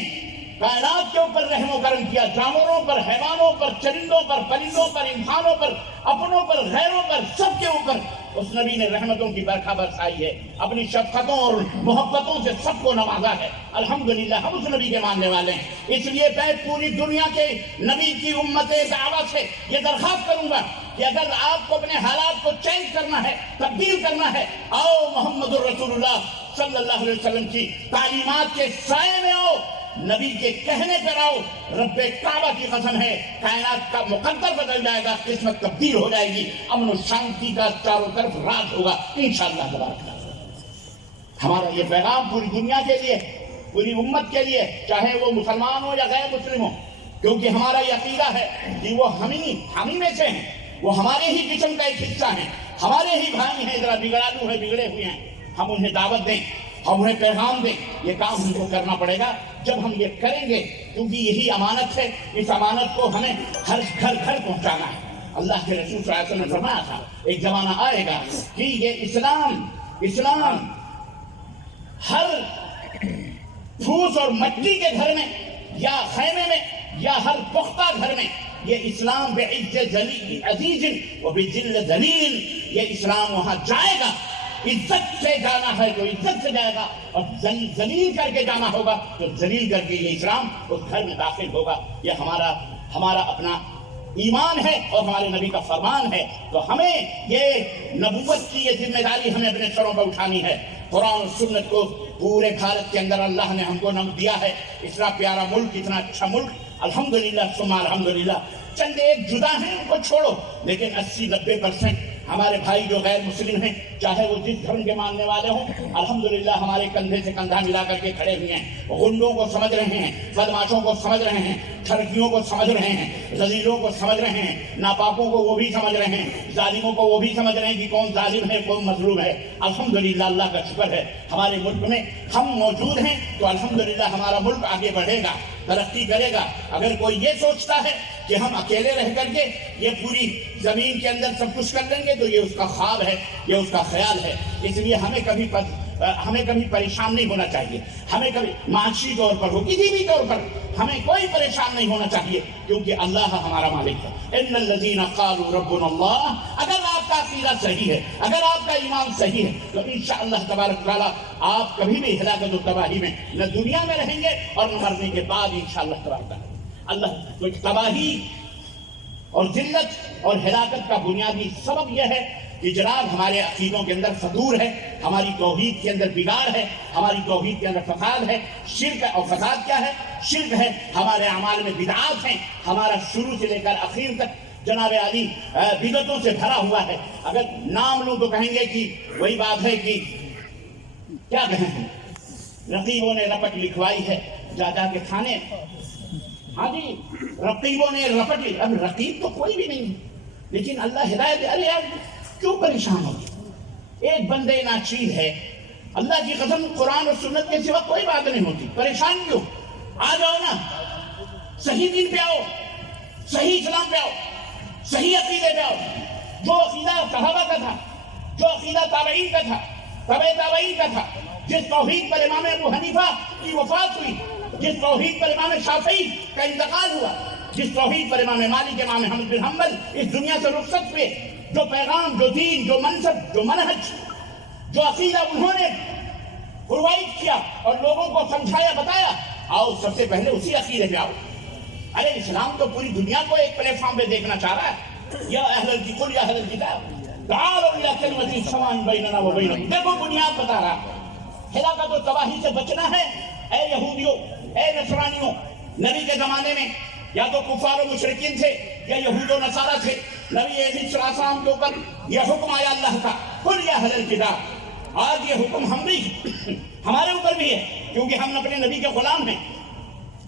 کائنات کے اوپر رحم و کرم کیا, جانوروں پر, حیوانوں پر, چرندوں پر, پرندوں پر, انسانوں پر, اپنوں پر, غیروں پر, سب کے اوپر اس نبی نے رحمتوں کی برکھا برسائی ہے, اپنی شفقتوں اور محبتوں سے سب کو نوازا ہے. الحمدللہ ہم اس نبی کے ماننے والے ہیں. اس لیے میں پوری دنیا کے نبی کی امت دعوت سے یہ درخواست کروں گا کہ اگر آپ کو اپنے حالات کو چینج کرنا ہے, تبدیل کرنا ہے, آؤ محمد الرسول اللہ صلی اللہ علیہ وسلم کی تعلیمات کے سائے میں آؤ, نبی کے کہنے پر آؤ. رب کعبہ کی قسم ہے کائنات کا مقدر بدل جائے گا, قسمت تبدیل ہو جائے گی, امن و شانتی کا چاروں طرف راج ہوگا انشاءاللہ تبارک تعالی. ہمارا یہ پیغام پوری دنیا کے لیے, پوری امت کے لیے, چاہے وہ مسلمان ہو یا غیر مسلم ہو, کیونکہ ہمارا یہ عقیدہ ہے کہ وہ ہمیں میں سے ہیں, وہ ہمارے ہی جسم کا ایک حصہ ہیں, ہمارے ہی بھائی ہیں, ذرا بگڑالو ہیں, بگڑے ہوئے ہیں. ہم انہیں دعوت دیں, ہم انہیں پیغام دیں. یہ کام ہم کو کرنا پڑے گا. جب ہم یہ کریں گے, کیونکہ یہی امانت ہے, اس امانت کو ہمیں ہر گھر گھر پہنچانا ہے. اللہ کے رسول صلی اللہ علیہ وسلم نے فرمایا تھا ایک زمانہ آئے گا کہ یہ اسلام ہر پھوس اور مٹی کے گھر میں یا خیمے میں یا ہر پختہ گھر میں, یہ اسلام بعز عزیز و بذل ذلیل, یہ اسلام وہاں جائے گا. عزت سے جانا ہے تو عزت سے جائے گا, اور ذلیل کر کے جانا ہوگا تو ذلیل کر کے یہ اسلام اس گھر میں داخل ہوگا. یہ ہمارا اپنا ایمان ہے اور ہمارے نبی کا فرمان ہے. تو ہمیں یہ نبوت کی یہ ذمہ داری ہمیں اپنے سروں پر اٹھانی ہے. قرآن و سنت کو پورے بھارت کے اندر اللہ نے ہم کو نام دیا ہے. اتنا پیارا ملک, اتنا اچھا ملک, الحمدللہ ثم الحمدللہ. چند ایک جدا ہیں ان کو چھوڑو, لیکن 80-90% ہمارے بھائی جو غیر مسلم ہیں، چاہے وہ جس دھرم کے ماننے والے ہوں، الحمدللہ ہمارے کندھے سے کندھا ملا کر کے کھڑے ہوئے ہیں، غنڈوں کو سمجھ رہے ہیں، بدماشوں کو سمجھ رہے ہیں، ٹھرکیوں کو سمجھ رہے ہیں، ذلیلوں کو سمجھ رہے ہیں، ناپاکوں کو وہ بھی سمجھ رہے ہیں، ظالموں کو وہ بھی سمجھ رہے ہیں کہ کون ظالم ہے کون مظلوم ہے۔ الحمدللہ اللہ کا شکر ہے ہمارے ملک میں ہم موجود ہیں تو الحمدللہ ہمارا ملک آگے بڑھے گا، ترقی کرے گا۔ اگر کوئی یہ سوچتا ہے کہ ہم اکیلے رہ کر کے یہ پوری زمین کے اندر سب کچھ کر لیں گے تو یہ اس کا خواب ہے، یہ اس کا خیال ہے۔ اس لیے ہمیں کبھی پریشان نہیں ہونا چاہیے، ہمیں کبھی معاشی طور پر ہو کسی بھی طور پر ہمیں کوئی پریشان نہیں ہونا چاہیے، کیونکہ اللہ ہمارا مالک ہے۔ ان الذین قالوا ربنا اللہ، اگر آپ کا عقیدہ صحیح ہے، اگر آپ کا ایمان صحیح ہے تو انشاءاللہ تبارک تعالیٰ آپ کبھی بھی ہلاکت و تباہی میں نہ دنیا میں رہیں گے اور نہ مرنے کے بعد انشاءاللہ تبارک تعالیٰ۔ اللہ تو تباہی اور ذلت اور ہلاکت کا بنیادی سبب یہ ہے کہ جناب ہمارے عقیدوں کے اندر فطور ہے، ہماری توحید کے اندر بگاڑ ہے، ہماری توحید کے اندر فساد ہے، شرک ہے۔ اور فساد کیا ہے؟ شرک ہے، ہمارے اعمال میں بدعات ہیں، ہمارا شروع سے لے کر اخیر تک جناب علی بدعتوں سے بھرا ہوا ہے۔ اگر نام لوں تو کہیں گے کہ وہی بات ہے کہ کیا کہیں ہیں، رقیبوں نے رپٹ لکھوائی ہے جا جا کے تھانے۔ ہاں جی، رقیبوں نے رپٹ لی، اب رقیب تو کوئی بھی نہیں ہے، لیکن اللہ ہدایت دے۔ ارے یار کیوں پریشان ہوتی؟ ایک بندے ناچیز ہے، اللہ کی قسم قرآن اور سنت کے سوا کوئی بات نہیں ہوتی، پریشان کیوں؟ آ جاؤ نا، صحیح دین پہ آؤ، صحیح اسلام پہ آؤ، صحیح عقیدے پہ آؤ، جو عقیدہ صحابہ کا تھا، جو عقیدہ تابعین کا تھا، تبع تابعین کا تھا، جس توحید پر امام ابو حنیفہ کی وفات ہوئی، جس توحید پر امام شافعی کا انتقال ہوا، جس توحید پر امام مالک، امام احمد بن حنبل اس دنیا سے رخصت ہوئے، جو پیغام، جو دین، جو منصب، جو منہج، جو عقیدہ انہوں نے پرووائڈ کیا اور لوگوں کو سمجھایا بتایا، آؤ سب سے پہلے اسی عقیدے پہ آؤ۔ ارے اسلام تو پوری دنیا کو ایک پلیٹ فارم پہ دیکھنا چاہ رہا ہے۔ یا اہل الکتاب، یا اہل الکتاب تعالوا الی کلمۃ سواء بیننا وبینکم، دیکھو بنیاد بتا رہا ہے، ہلاکت و تباہی سے بچنا ہے۔ اے یہودیوں، اے نصرانیوں، نبی کے زمانے میں یا تو کفار و مشرکین تھے یا یہود و نصارہ تھے، نبی صلی اللہ علیہ وسلم کے اوپر یہ حکم آیا اللہ کا، قل یا اہل الکتاب۔ آج یہ حکم ہم بھی، ہمارے اوپر بھی ہے، کیونکہ ہم اپنے نبی کے غلام ہیں۔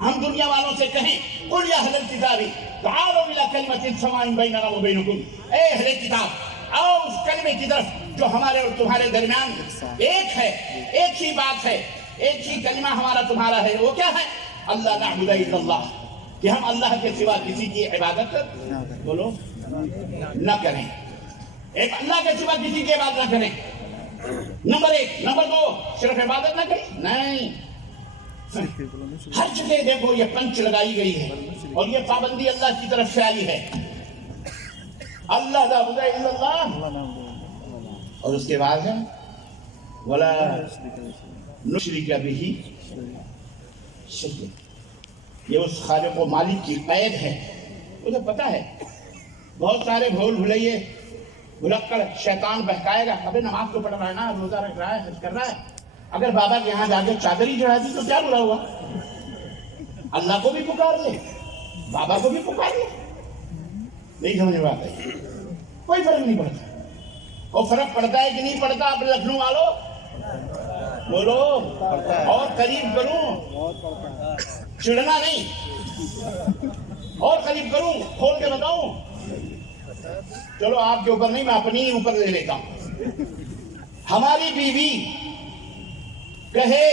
ہم دنیا والوں سے کہیں قل یا اہل الکتاب تعالوا الی کلمۃ سواء بیننا وبینکم، اے اہل کتاب آؤ اس کلمے کی طرف جو ہمارے اور تمہارے درمیان ایک ہے، ایک ہی بات ہے، ایک ہی کلمہ ہمارا تمہارا ہے۔ وہ کیا ہے؟ اللہ نعبد الا اللہ، کہ ہم اللہ کے سوا کسی کی عبادت بولو نہ کریں، ایک اللہ کے سوا کسی کی عبادت نہ کریں، نمبر ایک۔ نمبر دو، صرف عبادت نہ کریں نہیں، ہر جگہ دیکھو یہ پنچ لگائی گئی ہے اور یہ پابندی اللہ کی طرف سے آئی ہے، اللہ نعبد الا اللہ، اور اس کے بعد ہے ولا نشرک بہ شیئا۔ یہ اس خالق و مالک کی قید ہے۔ مجھے پتا ہے بہت سارے بھول بھلائیے بھلکڑ شیطان بہکائے گا، ابھی نماز تو پڑھ رہا ہے نا، روزہ رکھ رہا ہے، حج کر رہا ہے، اگر بابا کے یہاں جا کے چادری چڑھا دی تو کیا برا ہوا؟ اللہ کو بھی پکار لے، بابا کو بھی پکار لے، نہیں سمجھ میں آتا ہے، کوئی فرق نہیں پڑتا۔ اور فرق پڑتا ہے کہ نہیں پڑتا؟ آپ لکھنؤ والوں بولو، اور قریب کروں، چڑھنا نہیں، اور قریب کروں، کھول کے بتاؤں، چلو آپ کے اوپر نہیں، میں اپنی ہی اوپر لے لیتا ہوں۔ ہماری بیوی کہے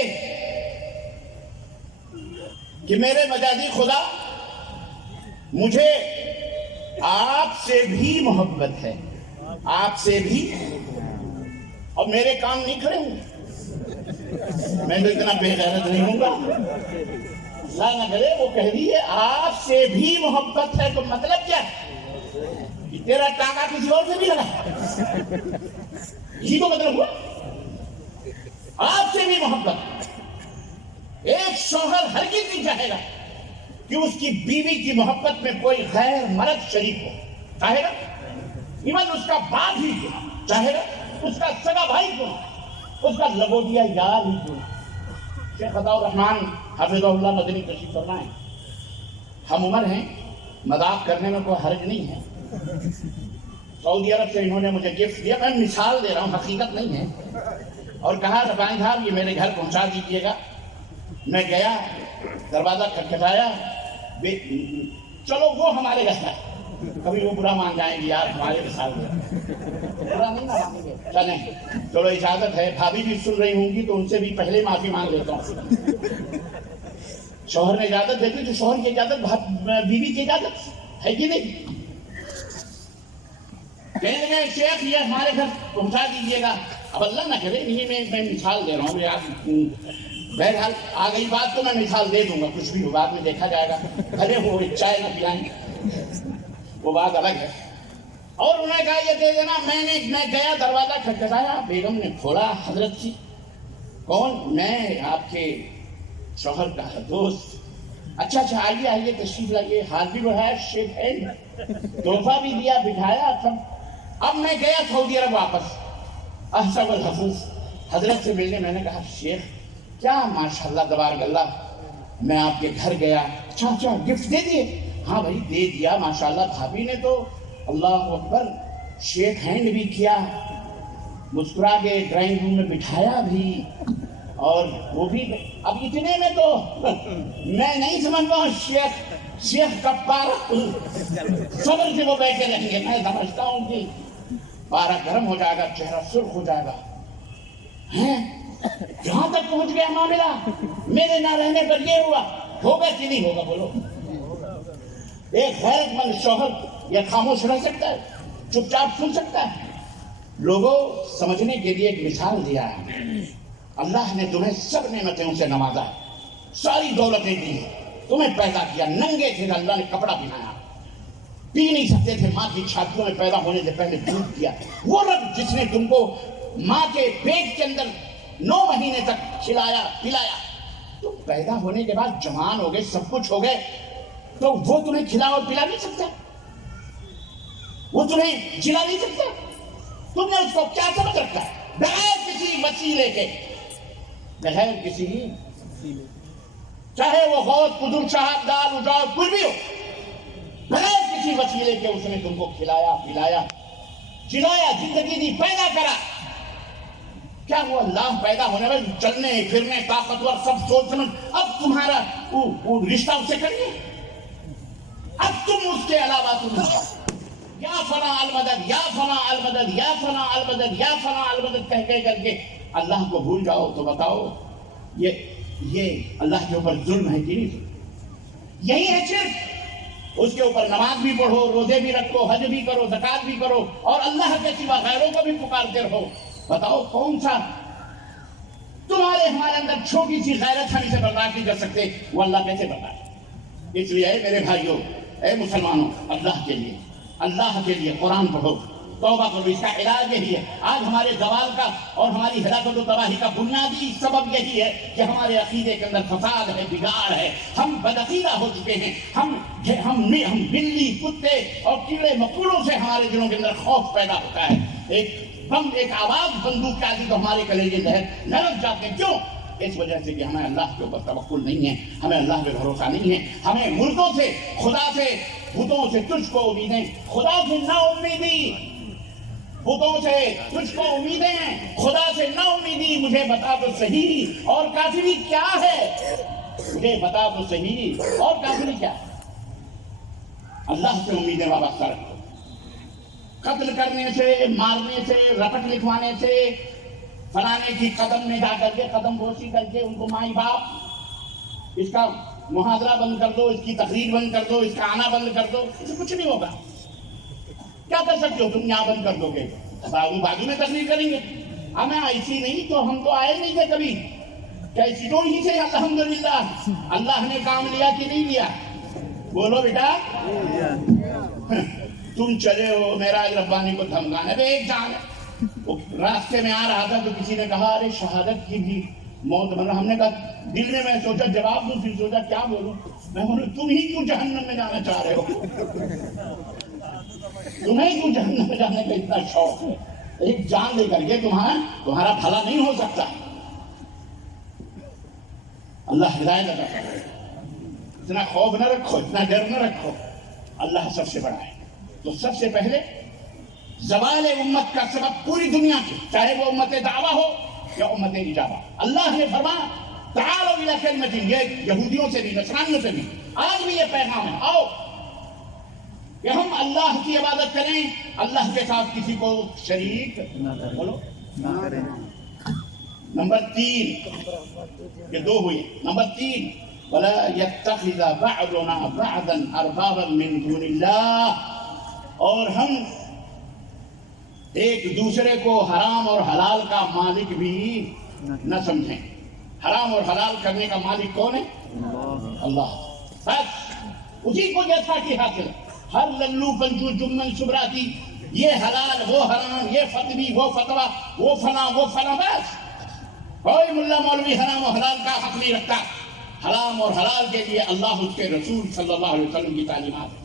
کہ میرے مجازی خدا مجھے آپ سے بھی محبت ہے، آپ سے بھی، اور میرے کام نہیں کھڑے ہوں، میں تو اتنا بے غیرت نہیں ہوں گا، اللہ نہ کرے وہ کہہ رہی ہے آپ سے بھی محبت ہے، تو مطلب کیا ہے؟ تیرا ٹانگا کسی اور سے بھی لگا، یہی تو مطلب ہوا، آپ سے بھی محبت۔ ایک شوہر ہرگز نہیں چاہے گا کہ اس کی بیوی کی محبت میں کوئی غیر مرد شریک ہو، چاہے گا؟ ایون اس کا باپ ہی کیوں، چاہے گا؟ اس کا سگا بھائی کیوں، اس کا لگودیا یار ہی کیوں۔ شیخ عطاء الرحمن حفظہ اللہ مدنی تشریف فرمائیں، ہم عمر ہیں، مذاق کرنے میں کوئی حرج نہیں ہے، سعودی عرب سے انہوں نے مجھے گفٹ دیا. میں مثال دے رہا ہوں، حقیقت نہیں ہے. اور کہا ربانی صاحب یہ میرے گھر پہنچا دیجیے گا. میں گیا، دروازہ کھٹکھٹایا. چلو وہ ہمارے گھر ہے، کبھی وہ برا مان جائیں گے یار ہمارے مثال دے، برا نہیں نہ مانیں گے. چلیں چلو اجازت ہے. بھابھی بھی سن رہی ہوں گی تو ان سے بھی پہلے معافی مانگ لیتا ہوں. شوہر نے اجازت دے دی تو شوہر کی اجازت بیوی کی اجازت ہے کہ نہیں. کہنے لگے شیخ یہ ہمارے گھر پہنچا دیجیے گا. اب اللہ نہ کرے، یہ میں مثال دے رہا ہوں یار. بہرحال آ گئی بات تو میں مثال دے دوں گا، کچھ بھی ہو بعد میں دیکھا جائے گا. بھلے وہ چائے نہ پلائیں وہ بات الگ ہے. اور انہوں نے کہا یہ دے دینا. میں گیا، دروازہ کھٹکھٹایا. بیگم نے کھولا. حضرت جی کون؟ میں آپ کے شوہر کا دوست. اچھا آئیے آئیے تشریف لائیے. ہاتھ بھی بڑھایا، شیک ہینڈ، تحفہ بھی دیا، بٹھایا سب. اب میں گیا سعودی عرب واپس. احسب الحفظ حضرت سے ملنے. میں نے کہا شیخ کیا ماشاءاللہ تبارک اللہ، میں آپ کے گھر گیا. اچھا گفٹ دے دیے؟ ہاں بھائی دے دیا ماشاءاللہ. بھابھی نے تو اللہ اکبر شیک ہینڈ بھی کیا، مسکرا کے ڈرائنگ روم میں بٹھایا بھی. اور وہ بھی اب اتنے میں تو میں نہیں سمجھتا ہوں شیخ کا پارا صبر سے وہ بیٹھے رہیں گے. میں سمجھتا ہوں کہ پارا گرم ہو جائے گا، چہرہ سرخ ہو جائے گا. جہاں تک پہنچ گیا معاملہ، میرے نہ رہنے پر یہ ہوا. ہوگا کہ نہیں ہوگا بولو؟ ایک غیرت مند شوہر یہ خاموش رہ سکتا ہے؟ چپ چاپ سن سکتا ہے؟ لوگوں سمجھنے کے لیے ایک مثال دیا ہے. اللہ نے تمہیں سب نعمتوں سے نوازا، ساری دولتیں دی، تمہیں پیدا کیا. ننگے تھے اللہ نے کپڑا پہنایا، پی نہیں سکتے تھے، ماں کی چھاتیوں میں پیدا ہونے سے پہلے دودھ کیا. وہ رب جس نے تم کو ماں کے پیٹ کے اندر 9 مہینے تک کھلایا پلایا، تم پیدا ہونے کے بعد جوان ہو گئے، سب کچھ ہو گئے، تو وہ تمہیں کھلا اور پلا نہیں سکتا؟ وہ تمہیں جلا نہیں سکتا؟ تم نے اس کو کیا سمجھ رکھا ہے؟ بغیر کسی وسیلے کے، بغیر کسی چاہے وہ غوث قدر صاحب دار اجاؤ کچھ بھی ہو، بغیر کسی وسیلے کے اس نے تم کو کھلایا پلایا جلایا، زندگی دی، پیدا کرا. کیا وہ اللہ پیدا ہونے میں چلنے پھرنے طاقتور سب سوچ سمجھ اب تمہارا وہ رشتہ اس سے کریے؟ اب تم اس کے علاوہ تم یا فلاں المدد یا فلاں المدد یا فلاں المدد یا فلاں المدد کہہ کر کے اللہ کو بھول جاؤ تو بتاؤ یہ اللہ کے اوپر ظلم ہے کہ نہیں؟ یہی ہے شرک. اس کے اوپر نماز بھی پڑھو، روزے بھی رکھو، حج بھی کرو، زکات بھی کرو، اور اللہ کے سوا غیروں کو بھی پکارتے رہو. بتاؤ کون سا تمہارے ہمارے اندر چھوٹی سی غیرت ہم اسے برداشت نہیں کر سکتے، وہ اللہ کیسے برداشت؟ اس لیے میرے بھائیوں، اے مسلمانوں، اللہ کے لیے قرآن پڑھو، توبہ کرو. اس کا علاج یہی ہے. آج ہمارے زوال کا اور ہماری ہلاکت و تباہی کا بنیادی سبب یہی ہے کہ ہمارے عقیدے کے اندر فساد ہے، بگاڑ ہے. ہم بدعقیدہ ہو چکے ہیں. ہم بلی، کتے اور کیڑے مکوڑوں سے ہمارے دلوں کے اندر خوف پیدا ہوتا ہے. ایک آواز بندوق کے آتی تو ہمارے کلیجے زہر نرک جاتے ہیں. کیوں؟ اس وجہ سے کہ ہمیں اللہ کے اوپر توکل نہیں ہے، ہمیں اللہ پہ بھروسہ نہیں ہے. ہمیں ملکوں سے، خدا سے، بتوں سے تجھ کو امیدیں، خدا سے نا امیدی. بتوں سے تجھ کو امیدیں ہیں، خدا سے نا امیدی. مجھے بتا تو صحیح اور کافری کیا ہے؟ مجھے بتا تو صحیح اور کافری کیا ہے؟ اللہ سے امیدیں وابستہ رکھو. قتل کرنے سے، مارنے سے، رپٹ لکھوانے سے، فلانے کی قدم میں جا کر کے قدم بوسی کر کے ان کو مائی باپ، اس کا محاضرہ بند کر دو، اس کی تقریر بند کر دو، اس کا آنا بند کر دو، اس سے کچھ نہیں ہوگا. کیا کر سکتے ہو تم؟ یہاں بند کر دو گے، بازو میں تقریر کریں گے. ہمیں ایسی نہیں تو ہم تو آئے نہیں تھے کبھی. کیسی تو ہی سے الحمدللہ اللہ نے کام لیا کہ نہیں لیا؟ بولو بیٹا. تم چلے ہو معراج ربانی کو دھمکانے پہ. ایک جان ہے، راستے میں آ رہا تھا تو کسی نے کہا ارے شہادت کی بھی موت بنا. ہم نے کہا دل میں سوچا جواب دوں، پھر سوچا کیا بولوں. میں بولوں تم ہی کیوں جہنم میں جانا چاہ رہے ہو؟ تمہیں کیوں جہنم میں جانے کا اتنا شوق ہے؟ ایک جان لے کر کے تمہارا بھلا نہیں ہو سکتا. اللہ ہدایت عطا کرے. اتنا خوف نہ رکھو، اتنا ڈر نہ رکھو. اللہ سب سے بڑا ہے. تو سب سے پہلے زوال امت کا سبب پوری دنیا کی، چاہے وہ امت دعویٰ ہو یا امت اجابہ. اللہ نے فرمایا تعالوا الی کلمۃ، یہ یہودیوں سے بھی نصرانیوں سے بھی آج بھی یہ پیغام ہے، آؤ کہ ہم اللہ کی عبادت کریں، اللہ کے ساتھ کسی کو شریک بولو نہ کریں. نمبر 3، یہ 2 ہوئے. نمبر 3، وَلَا يَتَّخِذَ بَعْضُنَا بَعْضًا أَرْبَابًا مِّن دُونِ اللَّهِ، اور ہم ایک دوسرے کو حرام اور حلال کا مالک بھی نہ سمجھیں. حرام اور حلال کرنے کا مالک کون ہے؟ اللہ. بس اسی کو جیسا کہ حاصل ہر للو پنجو جمن شبراتی، یہ حلال وہ حرام، یہ فتوی وہ فتویٰ، وہ فلاں وہ فلاں، بس کوئی ملا مولوی حرام و حلال کا حق نہیں رکھتا. حرام اور حلال کے لیے اللہ اس کے رسول صلی اللہ علیہ وسلم کی تعلیمات ہیں.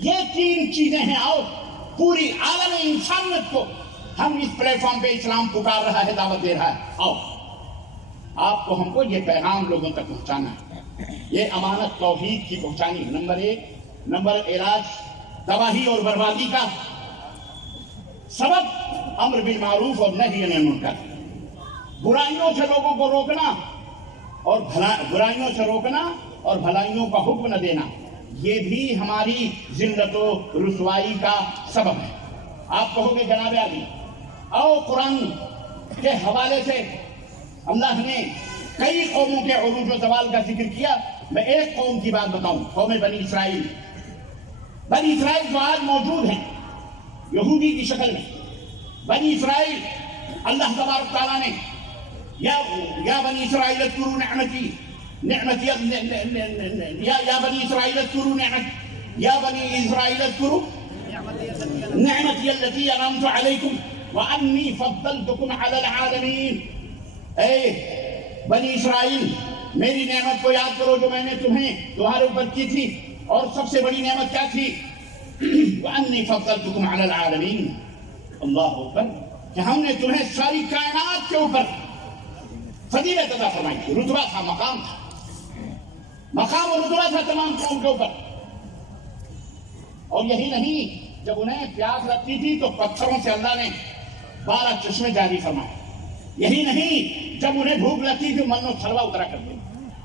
یہ 3 چیزیں ہیں. اور پوری عالم انسانیت کو ہم اس پلیٹ فارم پہ اسلام پکار رہا ہے، دعوت دے رہا ہے. اور آپ کو ہم کو یہ پیغام لوگوں تک پہنچانا ہے، یہ امانت توحید کی پہنچانی ہے. نمبر 1، نمبر علاج تباہی اور بربادی کا سبب امر بالمعروف اور نہی عن المنکر، برائیوں سے لوگوں کو روکنا اور برائیوں سے روکنا اور بھلائیوں کا حکم نہ دینا، یہ بھی ہماری ذلت و رسوائی کا سبب ہے. آپ کہو گے جناب علی اور قرآن کے حوالے سے اللہ نے کئی قوموں کے عروج و زوال کا ذکر کیا. میں ایک قوم کی بات بتاؤں، قوم بنی اسرائیل. بنی اسرائیل جو آج موجود ہیں یہودی کی شکل میں، بنی اسرائیل اللہ تبارک تعالیٰ نے یا بنی اسرائیل اذکروا نعمتی یا بنی اسرائیل اذکروا نعمتی یا بنی اسرائیل اذکروا نعمتی التي انعمت علیکم وانی فضلتکم علی العالمین. اے بنی اسرائیل، میری نعمت کو یاد کرو جو میں نے تمہارے اوپر کی تھی، اور سب سے بڑی نعمت کیا تھی؟ وَأَنِّي فَضَّلْتُكُمْ عَلَى الْعَالَمِينَ. اللہ اکبر، کہ ہم نے تمہیں ساری کائنات کے اوپر فضیلت عطا فرمائی تھی. رتبہ تھا، مقام تھا، مقام اور رتبہ تھا تمام قوم کے اوپر. اور یہی نہیں، جب انہیں پیاس لگتی تھی تو پتھروں سے اللہ نے 12 چشمے جاری فرمائے. یہی نہیں، جب انہیں بھوک لگتی تھی من و سلوا اترا کرتے.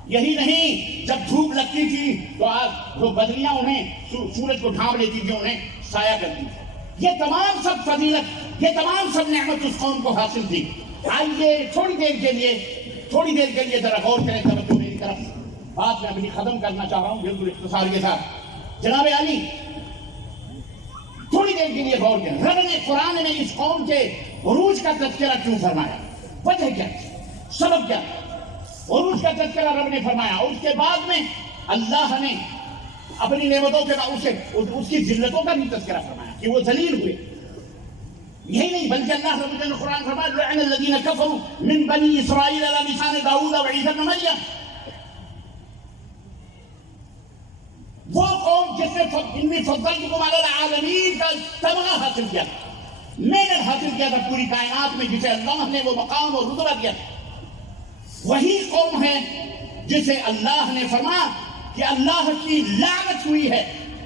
یہی نہیں، جب دھوپ لگتی تھی تو آج وہ بدلیاں انہیں سورج کو ڈھانپ لیتی تھی، انہیں سایہ کرتی تھی. یہ تمام سب فضیلت، یہ تمام سب نعمت اس قوم کو حاصل تھی. آئیے تھوڑی دیر کے لیے ذرا غور کریں توجہ میری طرف. بات میں اپنی ختم کرنا چاہ رہا ہوں بالکل اختصار کے ساتھ. جناب علی تھوڑی دیر کے لیے غور کریں، رب نے قرآن میں اس قوم کے عروج کا تذکرہ کیوں فرمایا؟ وجہ کیا، سبب کیا؟ عروج کا تذکرہ رب نے فرمایا، اور اس کے بعد میں اللہ نے اپنی نعمتوں کے بعد اس کی ذلتوں کا بھی تذکرہ فرمایا کہ وہ ذلیل ہوئے. یہی نہیں بلکہ اللہ رب العزت نے قرآن فرمایا لعن الذین کفروا من بنی اسرائیل علی لسان داؤد وعیسی ابن مریم. وہ قوم جس نے انی فضلتکم علی العالمین کا تمغہ حاصل کیا، محنت حاصل کیا تھا پوری کائنات میں، جسے اللہ نے وہ مقام اور رتبہ دیا تھا، وہی قوم ہے جسے اللہ نے فرمایا کہ اللہ کی لعنت ہوئی ہے.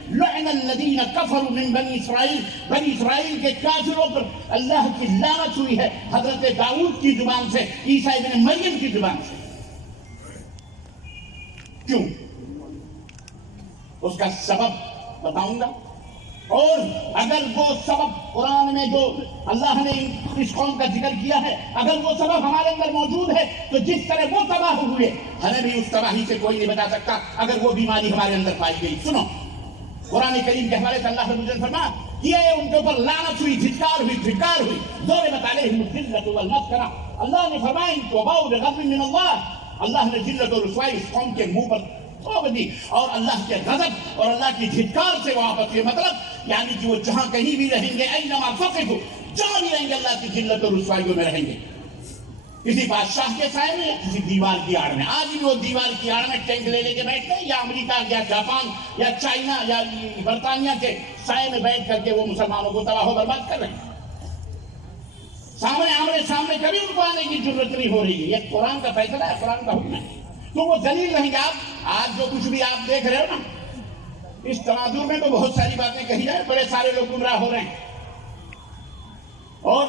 لعن الذین کفروا من بنی اسرائیل، بنی اسرائیل کے کافروں پر اللہ کی لعنت ہوئی ہے، حضرت داؤد کی زبان سے، عیسیٰ ابن مریم کی زبان سے. کیوں؟ اس کا سبب بتاؤں گا. اور اگر وہ سبب قرآن میں جو اللہ نے اس قوم کا ذکر کیا ہے، اگر وہ سبب ہمارے اندر موجود ہے تو جس طرح وہ تباہ ہوئے ہمیں بھی اس تباہی سے کوئی نہیں بتا سکتا اگر وہ بیماری ہمارے اندر پائی گئی. سنو قرآن کریم کے حوالے سے اللہ رب العزت فرمایا یہ ان کے اوپر لعنت ہوئی، دھتکار ہوئی، ضربت علیہم الذلۃ والمسکنہ. اللہ نے فرمایا ان کو وباؤ بغضب من اللہ، اللہ نے ذلت و رسوائی اس قوم کے منہ پر تھوپ دی، اور اللہ کے غضب اور اللہ کی دھتکار سے واپس ہوئے. مطلب یعنی کہ وہ جہاں کہیں بھی رہیں گے، اینما ثقفوا، جہاں بھی رہیں گے اللہ کی ذلت و رسوائیوں میں رہیں گے. کسی بادشاہ کے سائے میں یا کسی دیوار کی آڑ میں. آج بھی وہ دیوار کی آڑ میں ٹینک لے کے بیٹھتے ہیں، یا امریکہ یا جاپان یا چائنا یا برطانیہ کے سائے میں بیٹھ کر کے وہ مسلمانوں کو تباہ و برباد کر رہے ہیں. آمنے سامنے کبھی ان کو آنے کی ضرورت نہیں ہو رہی ہے. یہ قرآن کا فیصلہ ہے، قرآن کا حکم ہے. تو وہ ذلیل رہیں گے. آج جو کچھ بھی آپ دیکھ رہے ہو نا، اس تناظر میں تو بہت ساری باتیں کہی جائیں، بڑے سارے لوگ گمراہ ہو رہے ہیں.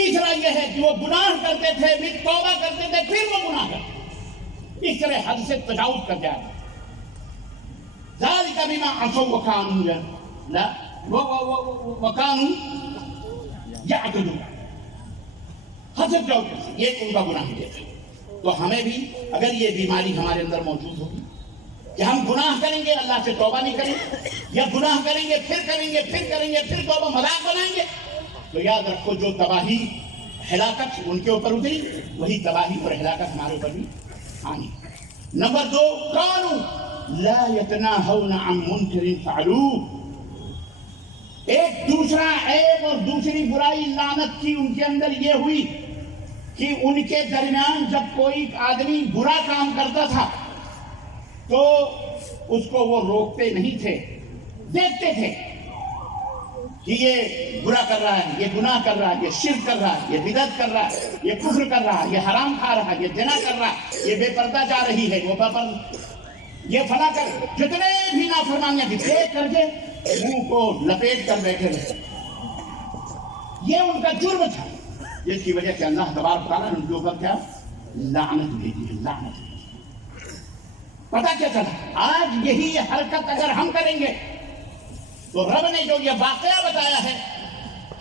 تیسرا یہ ہے کہ وہ گناہ کرتے تھے، پھر توبہ کرتے تھے، پھر وہ گناہ کرتے، اس طرح حد سے تجاوز کر جاتے۔ ذالک بما عصوا وکانوا یعتدون، حد سے تجاوز، یہ ان کا گناہ ہے۔ تو ہمیں بھی اگر یہ بیماری ہمارے اندر موجود ہوگی کہ ہم گناہ کریں گے اللہ سے توبہ نہیں کریں گے، یا گناہ کریں گے پھر کریں گے پھر کریں گے پھر توبہ مذاق بنائیں گے، تو یاد رکھو جو تباہی ہلاکت ان کے اوپر اتری وہی تباہی اور ہلاکت ہمارے اوپر بھی آنی۔ نمبر 2، کانوا لا یتناہون عن منکر فعلوہ، ایک دوسرا عیب اور دوسری برائی لعنت کی ان کے اندر یہ ہوئی کہ ان کے درمیان جب کوئی آدمی برا کام کرتا تھا تو اس کو وہ روکتے نہیں تھے، دیکھتے تھے کہ یہ برا کر رہا ہے، یہ گناہ کر رہا ہے، یہ شرک کر رہا ہے، یہ بدعت کر رہا ہے، یہ کفر کر رہا ہے، یہ حرام کھا رہا ہے، یہ زنا کر رہا ہے، یہ بے پردہ جا رہی ہے، وہ یہ فلاں کر، جتنے بھی نافرمانیاں تھیں دیکھ کر کے منہ کو لپیٹ کر بیٹھے رہے۔ یہ ان کا جرم تھا، جس کی وجہ سے اللہ تبارک تعالیٰ نے ان کے اوپر کیا لعنت بھیجی ہے، لعنت۔ پتہ کیا چلا؟ آج یہی حرکت اگر ہم کریں گے تو رب نے جو یہ واقعہ بتایا ہے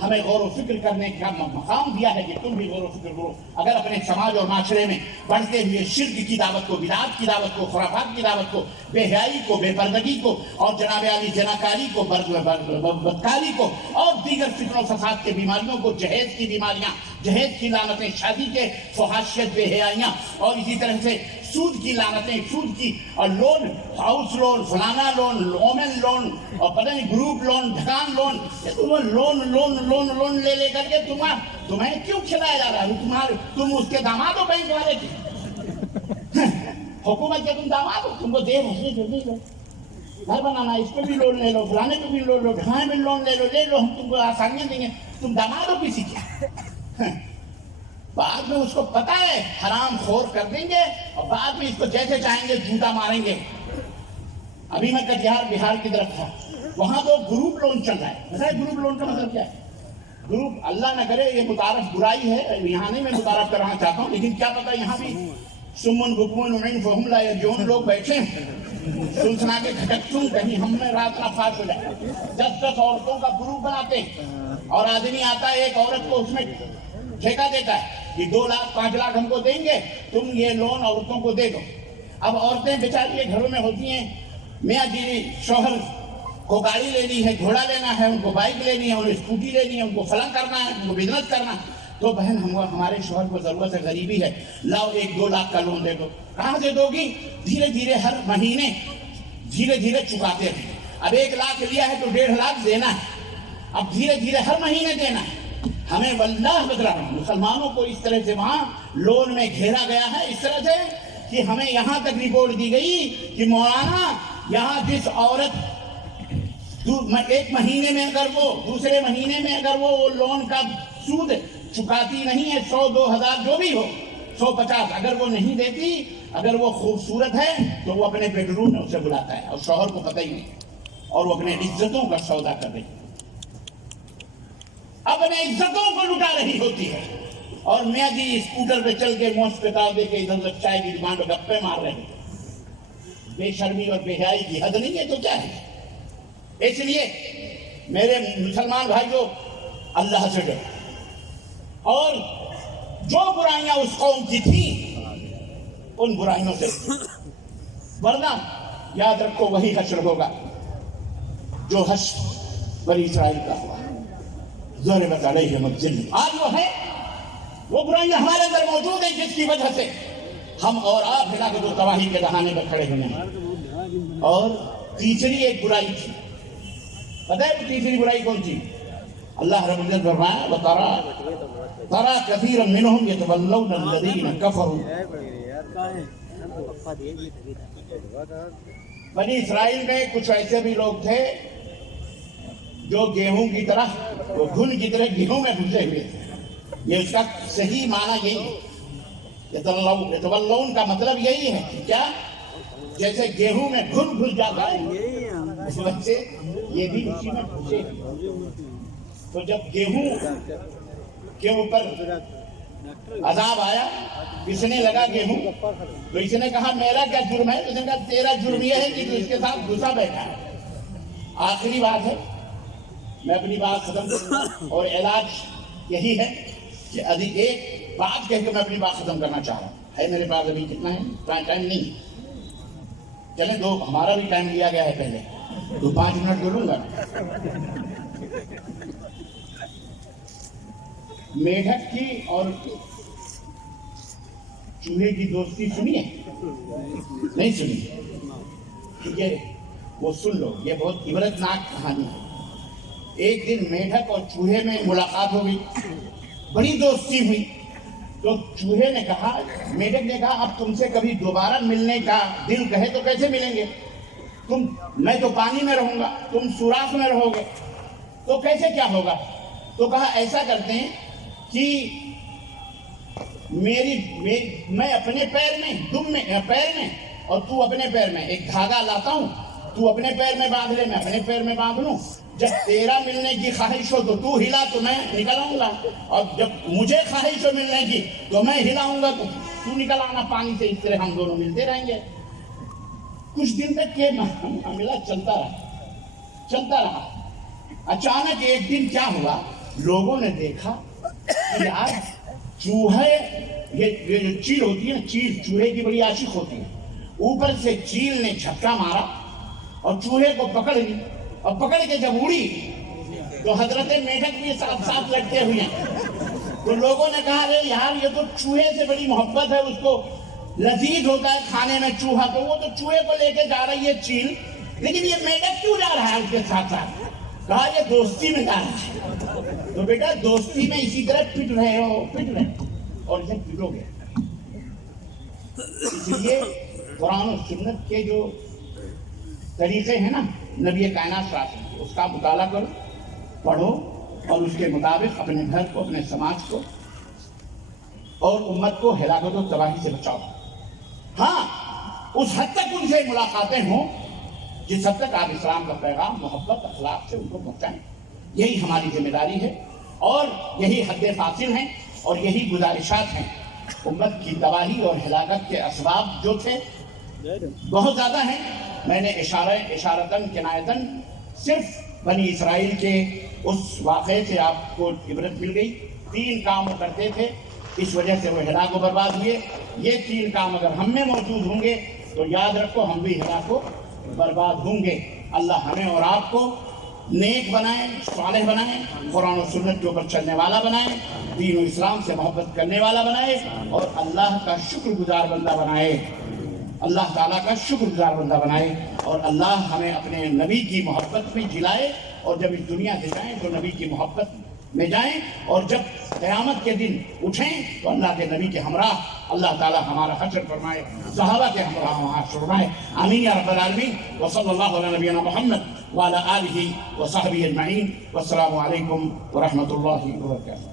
ہمیں غور و فکر کرنے کا مقام دیا ہے کہ تم بھی غور و فکر کرو۔ اگر اپنے سماج اور معاشرے میں بڑھتے ہوئے شرک کی دعوت کو، بدعات کی دعوت کو، خرافات کی دعوت کو، بے حیائی کو، بے پردگی کو، اور جناب عالی زناکاری کو، بدکاری کو، اور دیگر فتن و فساد کے بیماریوں کو، جہیز کی بیماریاں، جہیز کی لعنتیں، شادی کے فحاشیت، بے حیائیاں، اور اسی طرح سے سود کی لعنتیں، سود کی اور لون، ہاؤس لون، فلانا لون، اومن لون، اور پتہ نہیں گروپ لون، ڈھکان لون، لون لے لے کر کے تمہیں کیوں کھلایا جا رہا ہے؟ تم اس کے داماد ہو بینک والے کی، حکومت کے تم داماد ہو، تم کو دے رہے جلدی لو، گھر بنانا اس پہ بھی لون لے لو، فلانے پہ بھی لون لو، ڈھکانے پہ لون لے لو، ہم تم کو آسانیاں دیں گے، تم داماد ہو کسی کیا؟ بعد میں اس کو پتا ہے حرام خور کر دیں گے، اور بعد میں اس کو جیسے چاہیں گے جوتا ماریں گے۔ ابھی میں کٹیہار بہار کی طرف تھا، وہاں تو گروپ لون چل رہا ہے۔ بتائیں گروپ لون کا مطلب کیا ہے؟ گروپ، اللہ نہ کرے یہ متعارف برائی ہے، یہاں نہیں میں متعارف کرانا چاہتا ہوں، لیکن کیا پتا یہاں بھی سمن بکمن عمین فہم لا یرجعون لوگ بیٹھے ہیں، سن سنا کے کھٹکتوں کہیں ہم میں رات نہ فاش ہو جائے۔ 10 عورتوں کا گروپ بناتے ہیں، اور آدمی آتا ہے ایک عورت کو اس میں ٹھیکہ دیتا ہے کہ 2 لاکھ 5 لاکھ ہم کو دیں گے، تم یہ لون عورتوں کو دے دو۔ اب عورتیں بیچاری گھروں میں ہوتی ہیں، میاں جی شوہر کو گاڑی لینی ہے، گھوڑا لینا ہے، ان کو بائک لینی ہے، انہیں اسکوٹی لینی ہے، ان کو فلاں کرنا ہے، ان کو بزنس کرنا ہے، تو بہن ہمارے شوہر کو ضرورت ہے، غریبی ہے، لاؤ 1-2 لاکھ کا لون دے دو۔ کہاں سے دو گی؟ دھیرے دھیرے ہر مہینے دھیرے دھیرے چکاتے رہیں۔ اب 1 لاکھ لیا ہے تو 1.5 لاکھ دینا ہے، اب دھیرے دھیرے ہر مہینے دینا ہے۔ ہمیں واللہ بدلا مسلمانوں کو اس طرح سے وہاں لون میں گھیرا گیا ہے، اس طرح سے کہ ہمیں یہاں تک رپورٹ دی گئی کہ مولانا یہاں جس عورت 1 مہینے میں اگر وہ دوسرے مہینے میں اگر وہ لون کا سود چکاتی نہیں ہے، 100-2000 جو بھی ہو، 150 اگر وہ نہیں دیتی، اگر وہ خوبصورت ہے تو وہ اپنے بیڈ روم میں اسے بلاتا ہے، اور شوہر کو پتہ ہی نہیں، اور وہ اپنے عزتوں کا سودا کر رہی ہے، اپنے عزتوں کو لٹا رہی ہوتی ہے، اور میاں جی اسکوٹر پہ چل کے موس پہ تاؤ دے کے ادھر ادھر چائے کی دکان پہ گپے مار رہے ہیں۔ بے شرمی اور بے حیائی کی حد نہیں ہے تو کیا ہے؟ اس لیے میرے مسلمان بھائیوں، اللہ سے ڈرو، اور جو برائیاں اس قوم کی تھیں ان برائیوں سے، ورنہ یاد رکھو وہی حشر ہوگا جو حشر بنی اسرائیل کا ہوا۔ ضربت علیہم الذلۃ، آج وہ ہے، وہ برائیاں ہمارے اندر موجود ہیں جس کی وجہ سے ہم اور آپ ہلاکت و تباہی کے دہانے پر کھڑے ہوئے ہیں۔ اور تیسری ایک برائی تھی، پتہ ہے وہ تیسری برائی کون تھی؟ اللہ رب العزت فرمایا تَرَىٰ كَثِيرًا مِّنْهُمْ يَتَوَلَّوْنَ الَّذِينَ كَفَرُوا۔ بنی اسرائیل میں کچھ ایسے بھی لوگ تھے جو گیہوں کی طرح، وہ گھن کی طرح گیہوں میں گھسے ہوئے تھے۔ یہ اس کا صحیح معنی یہی ہے، یتولون کا مطلب یہی ہے کہ کیا؟ جیسے گیہوں میں گھن گھس جاتا ہے، اس وقت سے یہ بھی اسی میں گھسے۔ تو جب گیہوں کے اوپر عذاب آیا، کسنے لگا گیہوں، تو اس نے کہا میرا کیا جرم ہے؟ اس نے کہا تیرا جرم یہ ہے کہ تو اس کے ساتھ گھسا بیٹھا ہے۔ آخری بات ہے، میں اپنی بات ختم کروں اور علاج یہی ہے کہ ابھی ایک بات کہہ کے میں اپنی بات ختم کرنا چاہ رہا ہوں۔ ہے میرے پاس ابھی کتنا ہے؟ ٹائم نہیں، چلیں دو، ہمارا بھی ٹائم لیا گیا ہے پہلے، تو 5 منٹ بولوں گا۔ میڈک کی اور چوہے کی دوستی سنی ہے؟ نہیں سنی؟ ٹھیک ہے، وہ سن لو، یہ بہت عبرتناک کہانی ہے۔ ایک دن میڈک اور چوہے میں ملاقات ہو گئی، بڑی دوستی ہوئی، تو چوہے نے کہا، میڈک نے کہا اب تم سے کبھی دوبارہ ملنے کا دل کہے تو کیسے ملیں گے؟ میں تو پانی میں رہوں گا، تم سوراخ میں رہو گے، تو کیسے کیا ہوگا؟ تو کہا ایسا کرتے ہیں کہ میں اپنے پیر میں اور تو اپنے پیر میں ایک دھاگا لاتا ہوں، تو اپنے پیر میں باندھ لے، میں اپنے پیر میں باندھ لوں، جب تیرا ملنے کی خواہش ہو تو ہلا تو میں نکل آؤں گا، اور جب مجھے خواہش ہو ملنے کی تو میں ہلاؤں گا تو نکل آنا پانی سے، اس طرح ہم دونوں ملتے رہیں گے۔ کچھ دن تک یہ معاملہ چلتا رہا۔ اچانک ایک دن کیا ہوا، لوگوں نے دیکھا کہ یار چوہے، یہ جو چیل ہوتی ہے نا، چیل چوہے کی بڑی عاشق ہوتی ہے، اوپر سے چیل نے جھٹکا مارا اور چوہے کو پکڑ لی، اور پکڑ کے جب اڑی تو حضرت میڈک بھی ساتھ لٹکے ہوئے ہیں۔ تو لوگوں نے کہا ارے یار یہ تو چوہے سے بڑی محبت ہے، اس کو لذیذ ہوتا ہے کھانے میں چوہا، تو وہ تو چوہے کو لے کے جا رہی ہے چیل، لیکن یہ میڈک کیوں جا رہا ہے اس کے ساتھ؟ کہا یہ دوستی میں جا رہا ہے۔ تو بیٹا دوستی میں اسی طرح پٹ رہے اور اسے پٹو گے۔ اس لیے قرآن و سنت کے جو طریقے ہیں نا نبی کائنات صلی اللہ علیہ وسلم، اس کا مطالعہ کرو، پڑھو، اور اس کے مطابق اپنے گھر کو، اپنے سماج کو اور امت کو ہلاکت و تباہی سے بچاؤ۔ ہاں، اس حد تک ان سے ملاقاتیں ہوں جس حد تک آپ اسلام کا پیغام محبت اخلاق سے ان کو پہنچائیں، یہی ہماری ذمہ داری ہے، اور یہی حد فاصل ہیں، اور یہی گزارشات ہیں۔ امت کی تباہی اور ہلاکت کے اسباب جو تھے بہت زیادہ ہیں، میں نے اشارتاً کنایتاً صرف بنی اسرائیل کے اس واقعے سے آپ کو عبرت مل گئی۔ 3 کام وہ کرتے تھے، اس وجہ سے وہ ہلاک و برباد ہوئے۔ یہ 3 کام اگر ہم میں موجود ہوں گے تو یاد رکھو ہم بھی ہلاک و برباد ہوں گے۔ اللہ ہمیں اور آپ کو نیک بنائیں، صالح بنائیں، قرآن و سنت کے اوپر چلنے والا بنائیں، دین و اسلام سے محبت کرنے والا بنائے، اور اللہ کا شکر گزار بندہ بنائے، اللہ تعالیٰ کا شکر گزار بندہ بنائے، اور اللہ ہمیں اپنے نبی کی محبت میں جلائے، اور جب اس دنیا سے جائیں تو نبی کی محبت میں جائیں، اور جب قیامت کے دن اٹھیں تو اللہ کے نبی کے ہمراہ اللہ تعالیٰ ہمارا حشر فرمائے، صحابہ کے ہمراہ وہاں فرمائے۔ آمین یا رب العالمین، وصلی اللہ علی نبینا محمد وعلی آلہ وصحبہ اجمعین، والسلام علیکم ورحمۃ اللہ وبرکاتہ۔